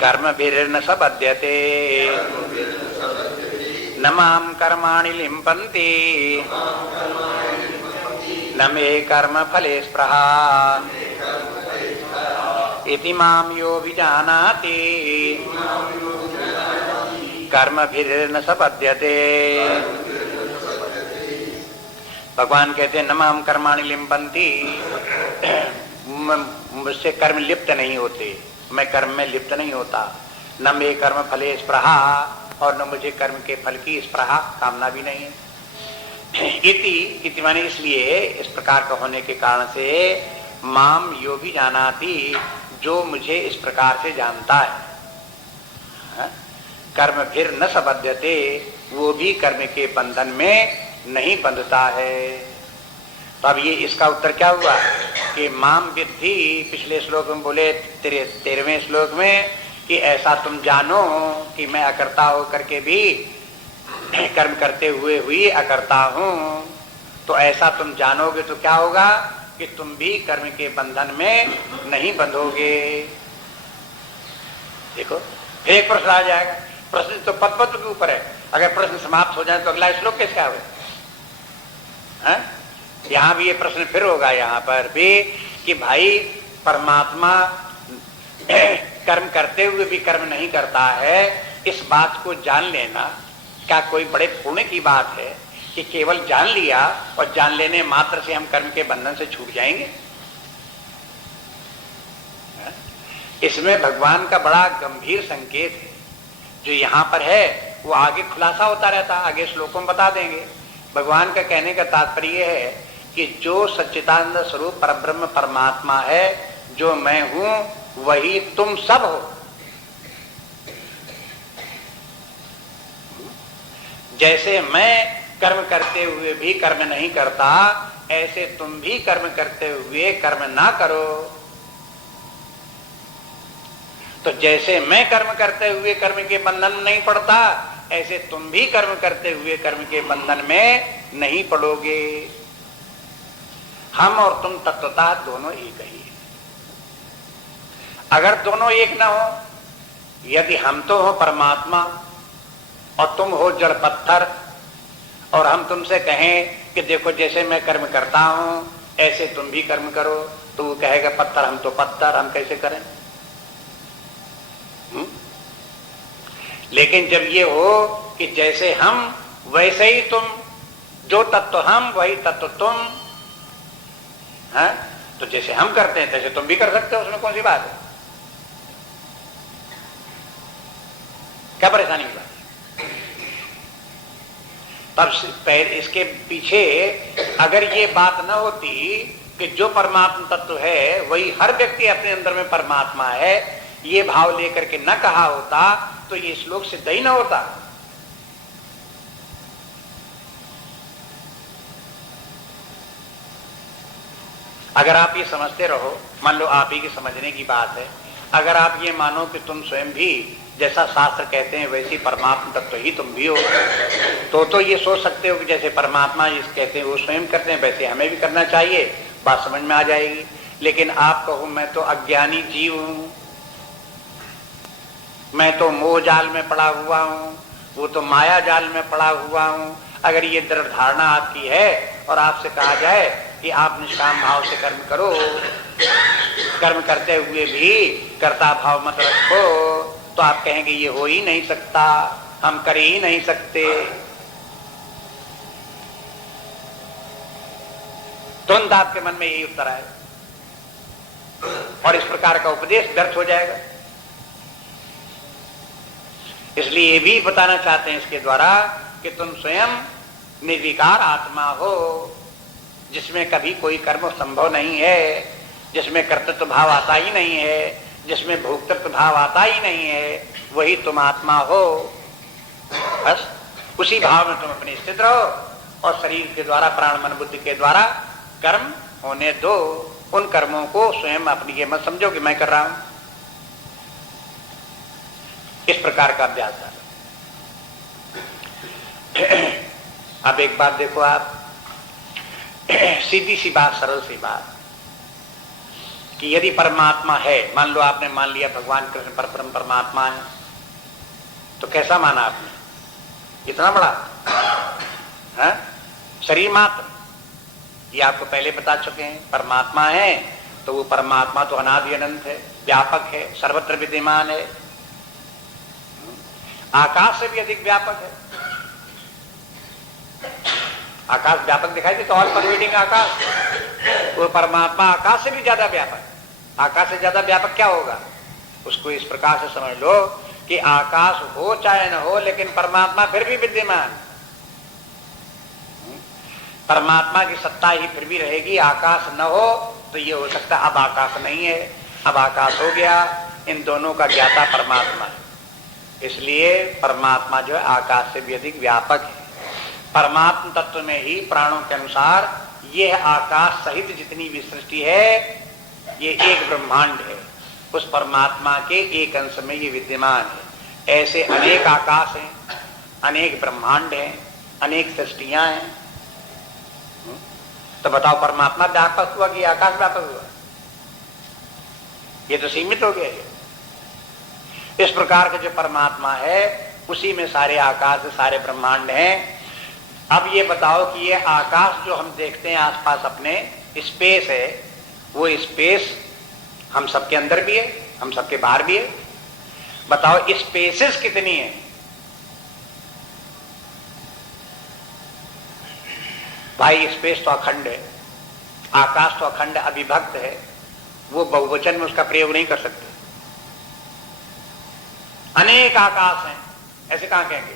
कर्मभिर्न स बध्यते। न माम कर्माणि लिम्पन्ति न मे कर्म फले स्पृहा इति माम यो विजानाति कर्मभिर्न स बध्यते। भगवान कहते हैं न माम कर्माणि लिम्पन्ति, मुझसे कर्म लिप्त नहीं होते, मैं कर्म में लिप्त नहीं होता। न मे कर्म फले स्पृहा, और न मुझे कर्म के फल की स्पृहा, कामना भी नहीं है। इति माने इसलिए, इस प्रकार का होने के कारण से माम यो भी जानाति, जो मुझे इस प्रकार से जानता है। कर्म फिर न सबध्यते, वो भी कर्म के बंधन में नहीं बंधता है। तो अब ये इसका उत्तर क्या हुआ कि माम विद्धि, पिछले श्लोक में बोले 13वें श्लोक में कि ऐसा तुम जानो कि मैं अकर्ता होकर के भी कर्म करते हुए हुई अकर्ता हूं। तो ऐसा तुम जानोगे तो क्या होगा कि तुम भी कर्म के बंधन में नहीं बंधोगे। देखो, फिर एक प्रश्न आ जाएगा। प्रश्न तो पद पद के ऊपर है, अगर प्रश्न समाप्त हो जाए तो अगला श्लोक कैसे क्या होगा? यहां भी ये प्रश्न फिर होगा, यहां पर भी कि भाई परमात्मा कर्म करते हुए भी कर्म नहीं करता है, इस बात को जान लेना क्या कोई बड़े पुण्य की बात है कि केवल जान लिया और जान लेने मात्र से हम कर्म के बंधन से छूट जाएंगे? इसमें भगवान का बड़ा गंभीर संकेत है जो यहां पर है, वो आगे खुलासा होता रहता, आगे श्लोकों में बता देंगे। भगवान का कहने का तात्पर्य है कि जो सच्चिदानंद स्वरूप परब्रह्म परमात्मा है, जो मैं हूं, वही तुम सब हो। जैसे मैं कर्म करते हुए भी कर्म नहीं करता, ऐसे तुम भी कर्म करते हुए कर्म ना करो। तो जैसे मैं कर्म करते हुए कर्म के बंधन में नहीं पड़ता, ऐसे तुम भी कर्म करते हुए कर्म के बंधन में नहीं पड़ोगे। हम और तुम तत्वतः दोनों एक ही है। अगर दोनों एक ना हो, यदि हम तो हो परमात्मा और तुम हो जड़ पत्थर, और हम तुमसे कहें कि देखो जैसे मैं कर्म करता हूं ऐसे तुम भी कर्म करो, तो वो कहेगा पत्थर हम तो पत्थर, हम कैसे करें? लेकिन जब ये हो कि जैसे हम वैसे ही तुम, जो तत्व हम वही तत्व तुम है, तो जैसे हम करते हैं तैसे तुम भी कर सकते हो, उसमें कौन सी बात है? क्या परेशानी की बात? तब इसके पीछे अगर ये बात न होती कि जो परमात्मा तत्व है वही हर व्यक्ति अपने अंदर में परमात्मा है, ये भाव लेकर के न कहा होता तो ये श्लोक सिद्ध ही न होता। अगर आप ये समझते रहो, मान लो आप ही की समझने की बात है, अगर आप ये मानो कि तुम स्वयं भी जैसा शास्त्र कहते हैं वैसी परमात्मा तत्व ही तुम भी हो, तो ये सोच सकते हो कि जैसे परमात्मा जिस कहते हैं वो स्वयं करते हैं वैसे हमें भी करना चाहिए, बात समझ में आ जाएगी। लेकिन आप कहो मैं तो अज्ञानी जीव हूं, मैं तो मोह जाल में पड़ा हुआ हूं, वो तो माया जाल में पड़ा हुआ हूं, अगर ये दृढ़ धारणा आपकी है और आपसे कहा जाए कि आप निष्काम भाव से कर्म करो, कर्म करते हुए भी कर्ता भाव मत रखो, तो आप कहेंगे ये हो ही नहीं सकता, हम कर ही नहीं सकते। तुरंत आपके मन में यही उत्तर आए और इस प्रकार का उपदेश व्यर्थ हो जाएगा। इसलिए ये भी बताना चाहते हैं इसके द्वारा कि तुम स्वयं निर्विकार आत्मा हो, जिसमें कभी कोई कर्म संभव नहीं है, जिसमें कर्तृत्व भाव आता ही नहीं है, जिसमें भोक्तृत्व भाव आता ही नहीं है, वही तुम आत्मा हो। बस उसी भाव में तुम अपनी स्थित रहो और शरीर के द्वारा प्राण मन बुद्धि के द्वारा कर्म होने दो। उन कर्मों को स्वयं अपनी ये मत समझो कि मैं कर रहा हूं। इस प्रकार का अभ्यास है। अब एक बात देखो आप, सीधी सी बात, सरल सी बात, कि यदि परमात्मा है, मान लो आपने मान लिया भगवान कृष्ण परम परमात्मा है, तो कैसा माना आपने? इतना बड़ा है? शरीर मात्र, ये आपको पहले बता चुके हैं। परमात्मा है तो वो परमात्मा तो अनादि अनंत है, व्यापक है, सर्वत्र विद्यमान है, आकाश से भी अधिक व्यापक है। आकाश व्यापक दिखाई दे तो ऑल परवेडिंग आकाश, वो परमात्मा आकाश से भी ज्यादा व्यापक। आकाश से ज्यादा व्यापक क्या होगा? उसको इस प्रकार से समझ लो कि आकाश हो चाहे न हो, लेकिन परमात्मा फिर भी विद्यमान। परमात्मा की सत्ता ही फिर भी रहेगी। आकाश न हो तो ये हो सकता अब आकाश नहीं है, अब आकाश हो गया। इन दोनों का ज्ञाता परमात्मा है, इसलिए परमात्मा जो है आकाश से भी अधिक व्यापक है। परमात्मा तत्व में ही प्राणों के अनुसार यह आकाश सहित जितनी भी सृष्टि है ये एक ब्रह्मांड है, उस परमात्मा के एक अंश में ये विद्यमान है। ऐसे अनेक आकाश हैं, अनेक ब्रह्मांड हैं, अनेक सृष्टियां हैं। तो बताओ परमात्मा व्यापक हुआ कि आकाश व्यापक हुआ? ये तो सीमित हो गया। इस प्रकार के जो परमात्मा है उसी में सारे आकाश, सारे ब्रह्मांड हैं। अब ये बताओ कि ये आकाश जो हम देखते हैं आसपास अपने, स्पेस है, वो स्पेस हम सबके अंदर भी है, हम सबके बाहर भी है। बताओ स्पेसेस कितनी है? भाई स्पेस तो अखंड है, आकाश तो अखंड अविभक्त है, वो बहुवचन में उसका प्रयोग नहीं कर सकते। अनेक आकाश हैं, ऐसे कहां कहेंगे?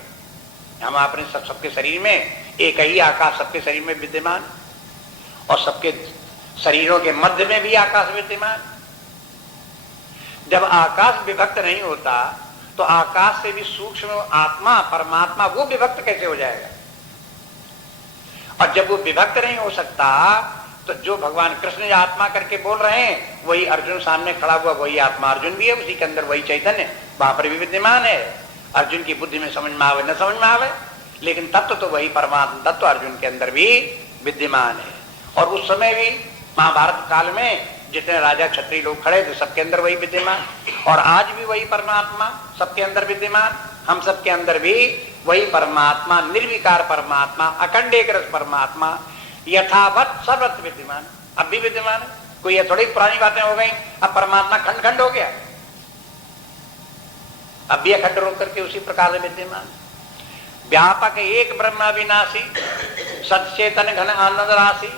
हम अपने सबके शरीर में एक ही आकाश सबके शरीर में विद्यमान, और सबके शरीरों के मध्य में भी आकाश विद्यमान। जब आकाश विभक्त नहीं होता तो आकाश से भी सूक्ष्म आत्मा परमात्मा वो विभक्त कैसे हो जाएगा? और जब वो विभक्त नहीं हो सकता तो जो भगवान कृष्ण आत्मा करके बोल रहे हैं वही अर्जुन सामने खड़ा हुआ वही आत्मा अर्जुन भी है, उसी के अंदर वही चैतन्य वहां पर भी विद्यमान है। अर्जुन की बुद्धि में समझ में आवे न समझ में आवे, लेकिन तत्व तो वही परमात्मा तत्व अर्जुन के अंदर भी विद्यमान है। और उस समय भी महाभारत काल में जितने राजा क्षत्रिय लोग खड़े थे सबके अंदर वही विद्यमान, और आज भी वही परमात्मा सबके अंदर विद्यमान। हम सबके अंदर भी वही परमात्मा, निर्विकार परमात्मा, अखंड एक रस परमात्मा यथावत सर्वत्र विद्यमान, अब भी विद्यमान है। कोई ये थोड़ी पुरानी बातें हो गई, अब परमात्मा खंड खंड हो गया, अब भी अखंड होकर करके उसी प्रकार से विद्यमान। व्यापक एक ब्रह्म अविनाशी सचेतन घन आनंद राशि,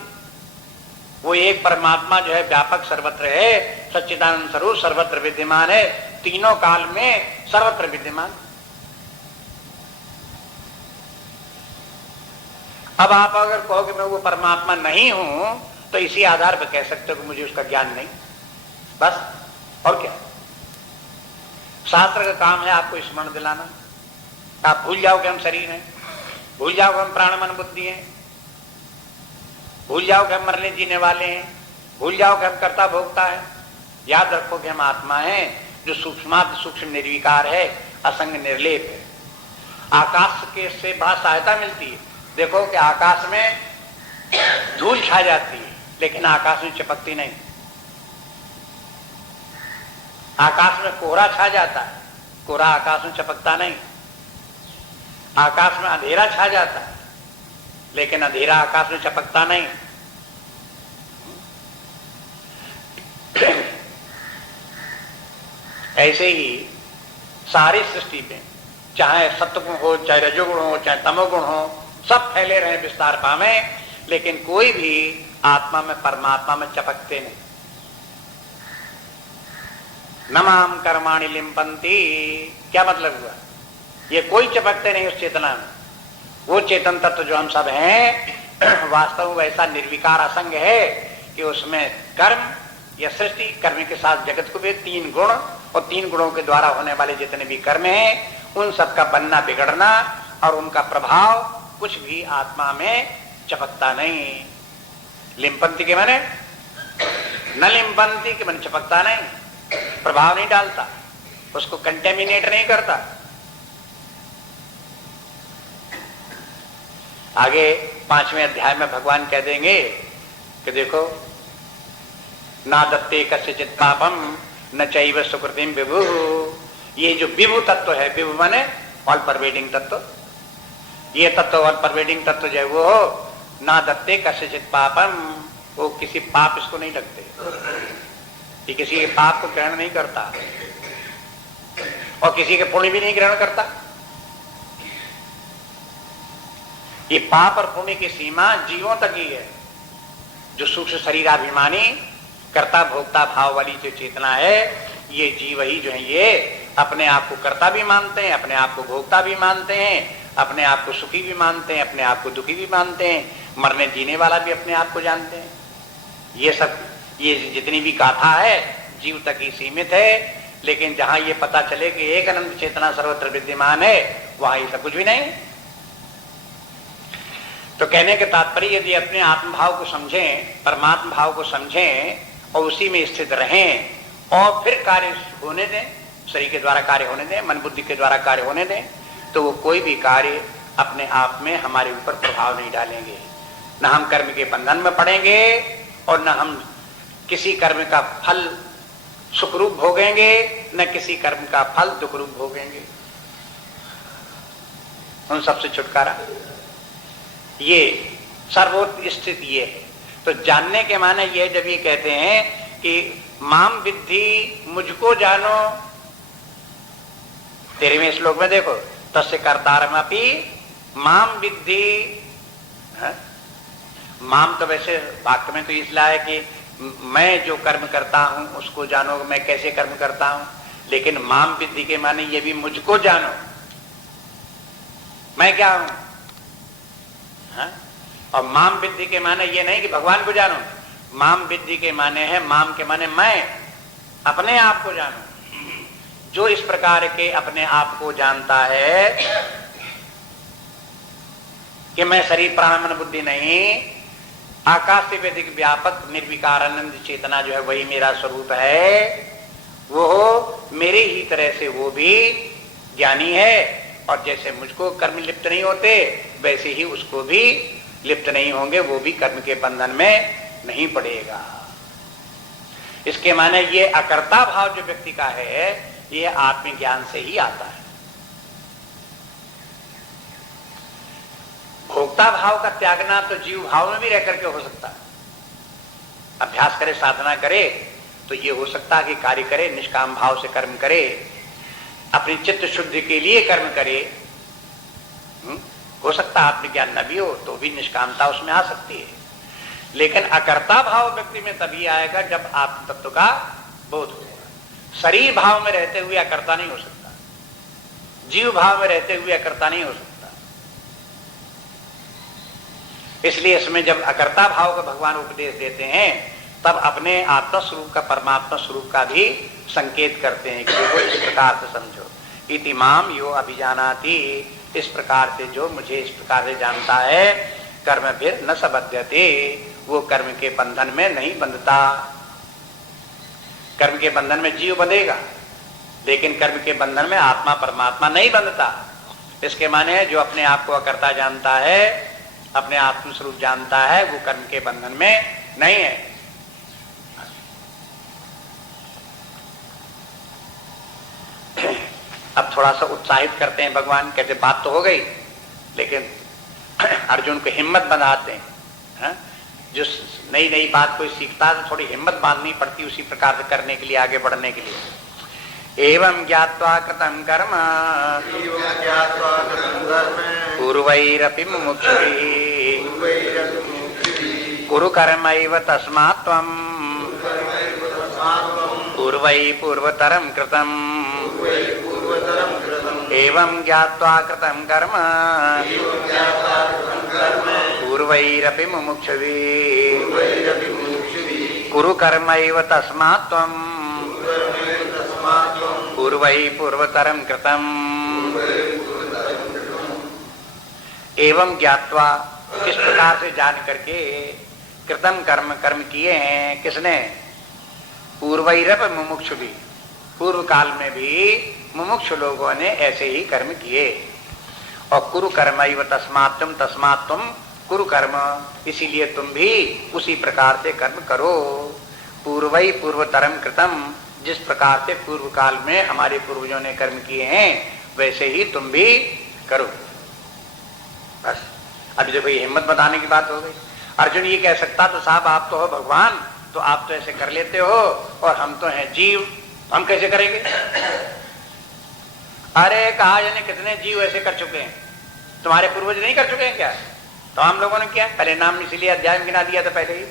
वो एक परमात्मा जो है व्यापक सर्वत्र है, सच्चिदानंद स्वरूप सर्वत्र विद्यमान है, तीनों काल में सर्वत्र विद्यमान। अब आप अगर कहो कि मैं वो परमात्मा नहीं हूं तो इसी आधार पर कह सकते हो कि मुझे उसका ज्ञान नहीं, बस। और क्या? शास्त्र का काम है आपको स्मरण दिलाना। आप भूल जाओ कि हम शरीर हैं, भूल जाओ कि हम प्राण मन बुद्धि हैं, भूल जाओ कि हम मरने जीने वाले हैं, भूल जाओ कि हम कर्ता भोक्ता है। याद रखो कि हम आत्मा हैं जो सूक्ष्मात सूक्ष्म निर्विकार है, असंग निर्लेप है। आकाश के से बड़ा सहायता मिलती है। देखो कि आकाश में धूल छा जाती है लेकिन आकाश में चिपकती नहीं। आकाश में कोहरा छा जाता है, कोहरा आकाश में चिपकता नहीं। आकाश में अंधेरा छा जाता है लेकिन अंधेरा आकाश में चिपकता नहीं। ऐसे ही सारी सृष्टि में चाहे सत्वगुण हो, चाहे रजोगुण हो, चाहे तमोगुण हो, सब फैले रहे विस्तार पावे, लेकिन कोई भी आत्मा में परमात्मा में चपकते नहीं। नमाम कर्माणि लिम्पन्ति, क्या मतलब हुआ? ये कोई चपकते नहीं उस चेतना में। वो चेतन तत्व जो हम सब हैं वास्तव में वैसा निर्विकार असंग है कि उसमें कर्म या सृष्टि, कर्म के साथ जगत को भी तीन गुण, और तीन गुणों के द्वारा होने वाले जितने भी कर्म हैं उन सबका बनना बिगड़ना और उनका प्रभाव कुछ भी आत्मा में चपकता नहीं। लिम्पंती के माने न लिम्पंती के माने चपकता नहीं, प्रभाव नहीं डालता, उसको कंटेमिनेट नहीं करता। आगे 5वें अध्याय में भगवान कह देंगे कि देखो ना दत्ते कस्यचित् पापम न चैव सुकृतिम विभु। ये जो विभु तत्व है, विभु माने ऑल परवेडिंग तत्व, ये तत्व ऑल परवेडिंग तत्व जो है वो ना दत्ते कस्यचित् पापम, वो किसी पाप इसको नहीं लगते, ये किसी के पाप को ग्रहण नहीं करता और किसी के पुण्य भी नहीं ग्रहण करता। ये पाप और पुण्य की सीमा जीवों तक ही है। जो सूक्ष्म शरीराभिमानी कर्ता भोक्ता भाव वाली जो चेतना है, ये जीव ही जो है ये अपने आप को कर्ता भी मानते हैं, अपने आप को भोक्ता भी मानते हैं, अपने आप को सुखी भी मानते हैं, अपने आप को दुखी भी मानते हैं, मरने जीने वाला भी अपने आप को जानते हैं। ये सब, ये जितनी भी गाथा है जीव तक ही सीमित है, लेकिन जहां ये पता चले कि एक अनंत चेतना सर्वत्र विद्यमान है वहां ये सब कुछ भी नहीं। तो कहने के तात्पर्य यदि अपने आत्मभाव को समझें, परमात्मा भाव को समझें और उसी में स्थित रहें और फिर कार्य होने दें, शरीर के द्वारा कार्य होने दें, मन बुद्धि के द्वारा कार्य होने दें, तो वो कोई भी कार्य अपने आप में हमारे ऊपर प्रभाव नहीं डालेंगे। न हम कर्म के बंधन में पड़ेंगे और न हम किसी कर्म का फल सुखरूप भोगेंगे, न किसी कर्म का फल दुखरूप भोगेंगे। उन सबसे छुटकारा, ये सर्वोच्च स्थिति ये है। तो जानने के माने ये जब ये कहते हैं कि माम विद्धि, मुझको जानो, 13वें श्लोक में देखो, तस्य कर्तारमपि माम विद्धि। माम तो वैसे वाक्य में तो इसलिए है कि मैं जो कर्म करता हूं उसको जानो, मैं कैसे कर्म करता हूं, लेकिन माम विद्धि के माने ये भी मुझको जानो, मैं क्या हूं। और माम विद्धि के माने ये नहीं कि भगवान को जानो, माम विद्धि के माने है, माम के माने मैं अपने आप को जानो। जो इस प्रकार के अपने आप को जानता है कि मैं शरीर प्राण मन बुद्धि नहीं, आकाश से अधिक व्यापक निर्विकार आनंद चेतना जो है वही मेरा स्वरूप है, वो मेरे ही तरह से वो भी ज्ञानी है, और जैसे मुझको कर्म लिप्त नहीं होते वैसे ही उसको भी लिप्त नहीं होंगे, वो भी कर्म के बंधन में नहीं पड़ेगा। इसके माने ये अकर्ता भाव जो व्यक्ति का है ये आत्मज्ञान से ही आता है। भोक्ता भाव का त्यागना तो जीव भाव में भी रह करके हो सकता है। अभ्यास करे, साधना करे तो ये हो सकता है कि कार्य करे, निष्काम भाव से कर्म करे, अपनी चित्त शुद्धि के लिए कर्म करे। हो सकता है आत्मज्ञान न भी हो तो भी निष्कामता उसमें आ सकती है, लेकिन अकर्ता भाव व्यक्ति में तभी आएगा जब आत्म तत्व का बोध होगा। शरीर भाव में रहते हुए अकर्ता नहीं हो सकता, जीव भाव में रहते हुए अकर्ता नहीं हो सकता। इसलिए इसमें जब अकर्ता भाव का भगवान उपदेश देते हैं तब अपने आत्मा स्वरूप का, परमात्मा स्वरूप का भी संकेत करते हैं कि देखो इस प्रकार से समझो। इति माम यो अभिजानाति, इस प्रकार से जो मुझे इस प्रकार से जानता है, कर्म फिर न सबध्यते, वो कर्म के बंधन में नहीं बंधता। कर्म के बंधन में जीव बंधेगा लेकिन कर्म के बंधन में आत्मा परमात्मा नहीं बंधता। इसके माने जो अपने आप को अकर्ता जानता है, अपने आत्म स्वरूप जानता है, वो कर्म के बंधन में नहीं है। अब थोड़ा सा उत्साहित करते हैं भगवान, कहते बात तो हो गई लेकिन अर्जुन को हिम्मत बनाते हैं। जो नई नई बात कोई सीखता है तो थोड़ी हिम्मत बांधनी पड़ती उसी प्रकार से करने के लिए, आगे बढ़ने के लिए। एवं ज्ञात्वा कृतं कर्म पूर्वैरपि मुमुक्षुभिः कुरु कर्मैव तस्मात् त्वं पूर्वै पूर्वतरं कृतम्। एवं ज्ञात्वा कृतं कर्म पूर्वैरपि मुमुक्षुभिः कुरु कर्मैव तस्मात् त्वं पूर्वै पूर्वतरं कृतम्। एवं ज्ञात्वा, किस प्रकार से जान करके, कृतम कर्म, कर्म किए हैं किसने, पूर्वैरपि मुमुक्षुभिः, पूर्व काल में भी मुमुक्षु लोगों ने ऐसे ही कर्म किए। और कुरु कर्मैव तस्मात् त्वं, तस्मात् त्वं कुरु कर्म, इसीलिए तुम भी उसी प्रकार से कर्म करो। पूर्वै पूर्वतरम कृतम, जिस प्रकार से पूर्व काल में हमारे पूर्वजों ने कर्म किए हैं वैसे ही तुम भी करो। बस अभी देखो ये हिम्मत बताने की बात हो गई। अर्जुन ये कह सकता तो साहब आप तो हो भगवान, तो आप तो ऐसे कर लेते हो, और हम तो हैं जीव, हम कैसे करेंगे। अरे कहा जाने कितने जीव ऐसे कर चुके हैं, तुम्हारे पूर्वज नहीं कर चुके हैं क्या। तो हम लोगों ने किया, पहले नाम इसीलिए अध्याय में गिना दिया था पहले ही,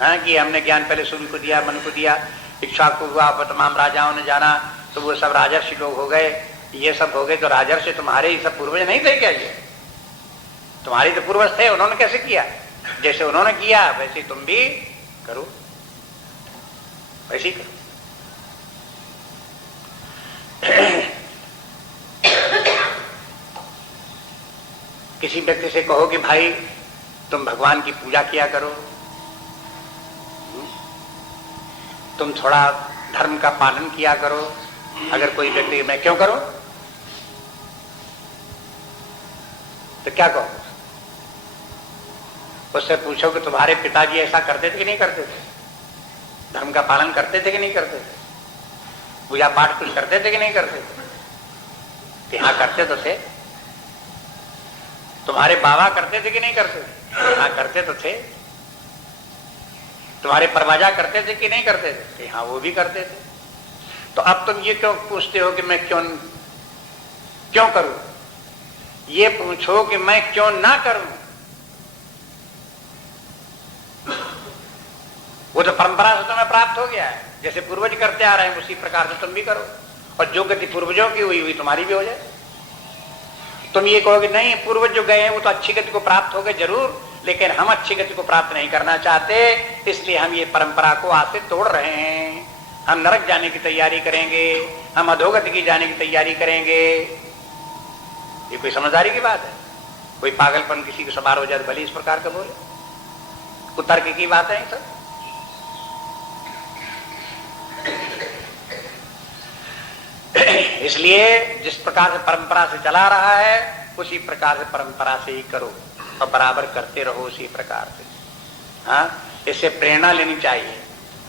हाँ, कि हमने ज्ञान पहले सूर्य को दिया, मन को दिया, इच्छा को हुआ, तमाम राजाओं ने जाना, तो वो सब राजर्षि लोग हो गए, ये सब हो गए। तो राजर्षि तुम्हारे ही सब पूर्वज नहीं थे क्या, ये तुम्हारे तो पूर्वज थे, उन्होंने कैसे किया, जैसे उन्होंने किया वैसे तुम भी करो, वैसे ही करो। किसी व्यक्ति से कहो कि भाई तुम भगवान की पूजा किया करो, तुम थोड़ा धर्म का पालन किया करो, अगर कोई व्यक्ति मैं क्यों करो तो क्या कहो, उससे पूछो कि तुम्हारे पिताजी ऐसा करते थे कि नहीं करते थे, धर्म का पालन करते थे कि नहीं करते थे, पूजा पाठ कुछ करते थे कि नहीं करते थे, कि हाँ करते तो थे। तुम्हारे बाबा करते थे कि नहीं करते थे, हाँ करते तो थे। तुम्हारे परवाजा करते थे कि नहीं करते थे, कि हाँ वो भी करते थे। तो अब तुम ये क्यों पूछते हो कि मैं क्यों करूं, ये पूछो कि मैं क्यों ना करूं। वो तो परंपरा से तुम्हें प्राप्त हो गया है, जैसे पूर्वज करते आ रहे हैं उसी प्रकार से तुम भी करो, और जो गति पूर्वजों की हुई तुम्हारी भी हो जाए। तुम ये कहोगे नहीं पूर्वज जो गए हैं वो तो अच्छी गति को प्राप्त हो गए जरूर, लेकिन हम अच्छी गति को प्राप्त नहीं करना चाहते, इसलिए हम ये परंपरा को आज से तोड़ रहे हैं। हम नरक जाने की तैयारी करेंगे, हम अधोगति की जाने की तैयारी करेंगे। ये कोई समझदारी की बात है? कोई पागलपन किसी को सवार हो जाए भले इस प्रकार का बोले, कुतर्क की बात है सब। इसलिए जिस प्रकार से परंपरा से चला रहा है उसी प्रकार से परंपरा से ही करो और बराबर करते रहो उसी प्रकार से। हाँ, इससे प्रेरणा लेनी चाहिए।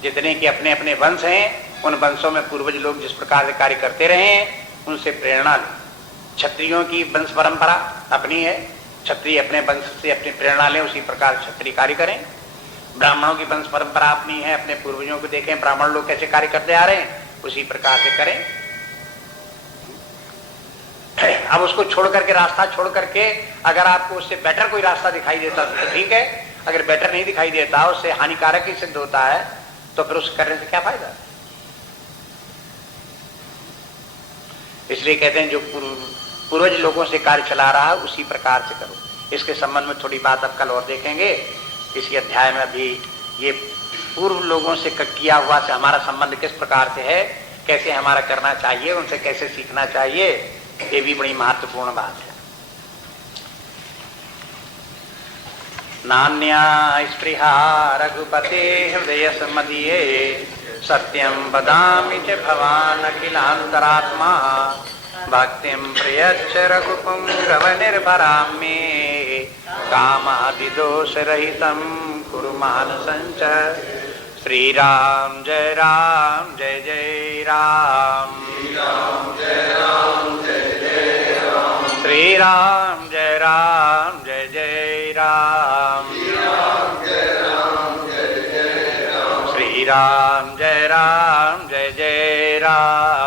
जितने कि अपने अपने वंश हैं उन वंशों में पूर्वज लोग जिस प्रकार से कार्य करते रहे हैं उनसे प्रेरणा लो। क्षत्रियों की वंश परंपरा अपनी है, क्षत्रिय अपने वंश से अपनी प्रेरणा लें, उसी प्रकार क्षत्रिय कार्य करें। ब्राह्मणों की वंश परंपरा अपनी है, अपने पूर्वजों को देखें ब्राह्मण लोग कैसे कार्य करते आ रहे हैं, उसी प्रकार से करें। अब उसको छोड़ करके, रास्ता छोड़ करके अगर आपको उससे बेटर कोई रास्ता दिखाई देता तो ठीक है, अगर बेटर नहीं दिखाई देता, उससे हानिकारक ही सिद्ध होता है, तो फिर उस करने से क्या फायदा। इसलिए कहते हैं जो पूर्वज लोगों से कार्य चला रहा है उसी प्रकार से करो। इसके संबंध में थोड़ी बात अब कल और देखेंगे। इसी अध्याय में अभी ये पूर्व लोगों से किया हुआ से हमारा संबंध किस प्रकार से है, कैसे हमारा करना चाहिए, उनसे कैसे सीखना चाहिए, ये भी बड़ी महत्वपूर्ण बात है। नान्या स्पृहा रघुपते हृदय समदीये सत्यं वदामि च भवान् अखिलान्तरात्मा भक्तिं प्रयच्छ रघुपुंगव निर्भरां मे कामादिदोषरहितं कुरु मानसं च। श्री राम जय जय राम, श्री राम जय जय राम, श्री राम जय जय राम, श्री राम जय जय राम।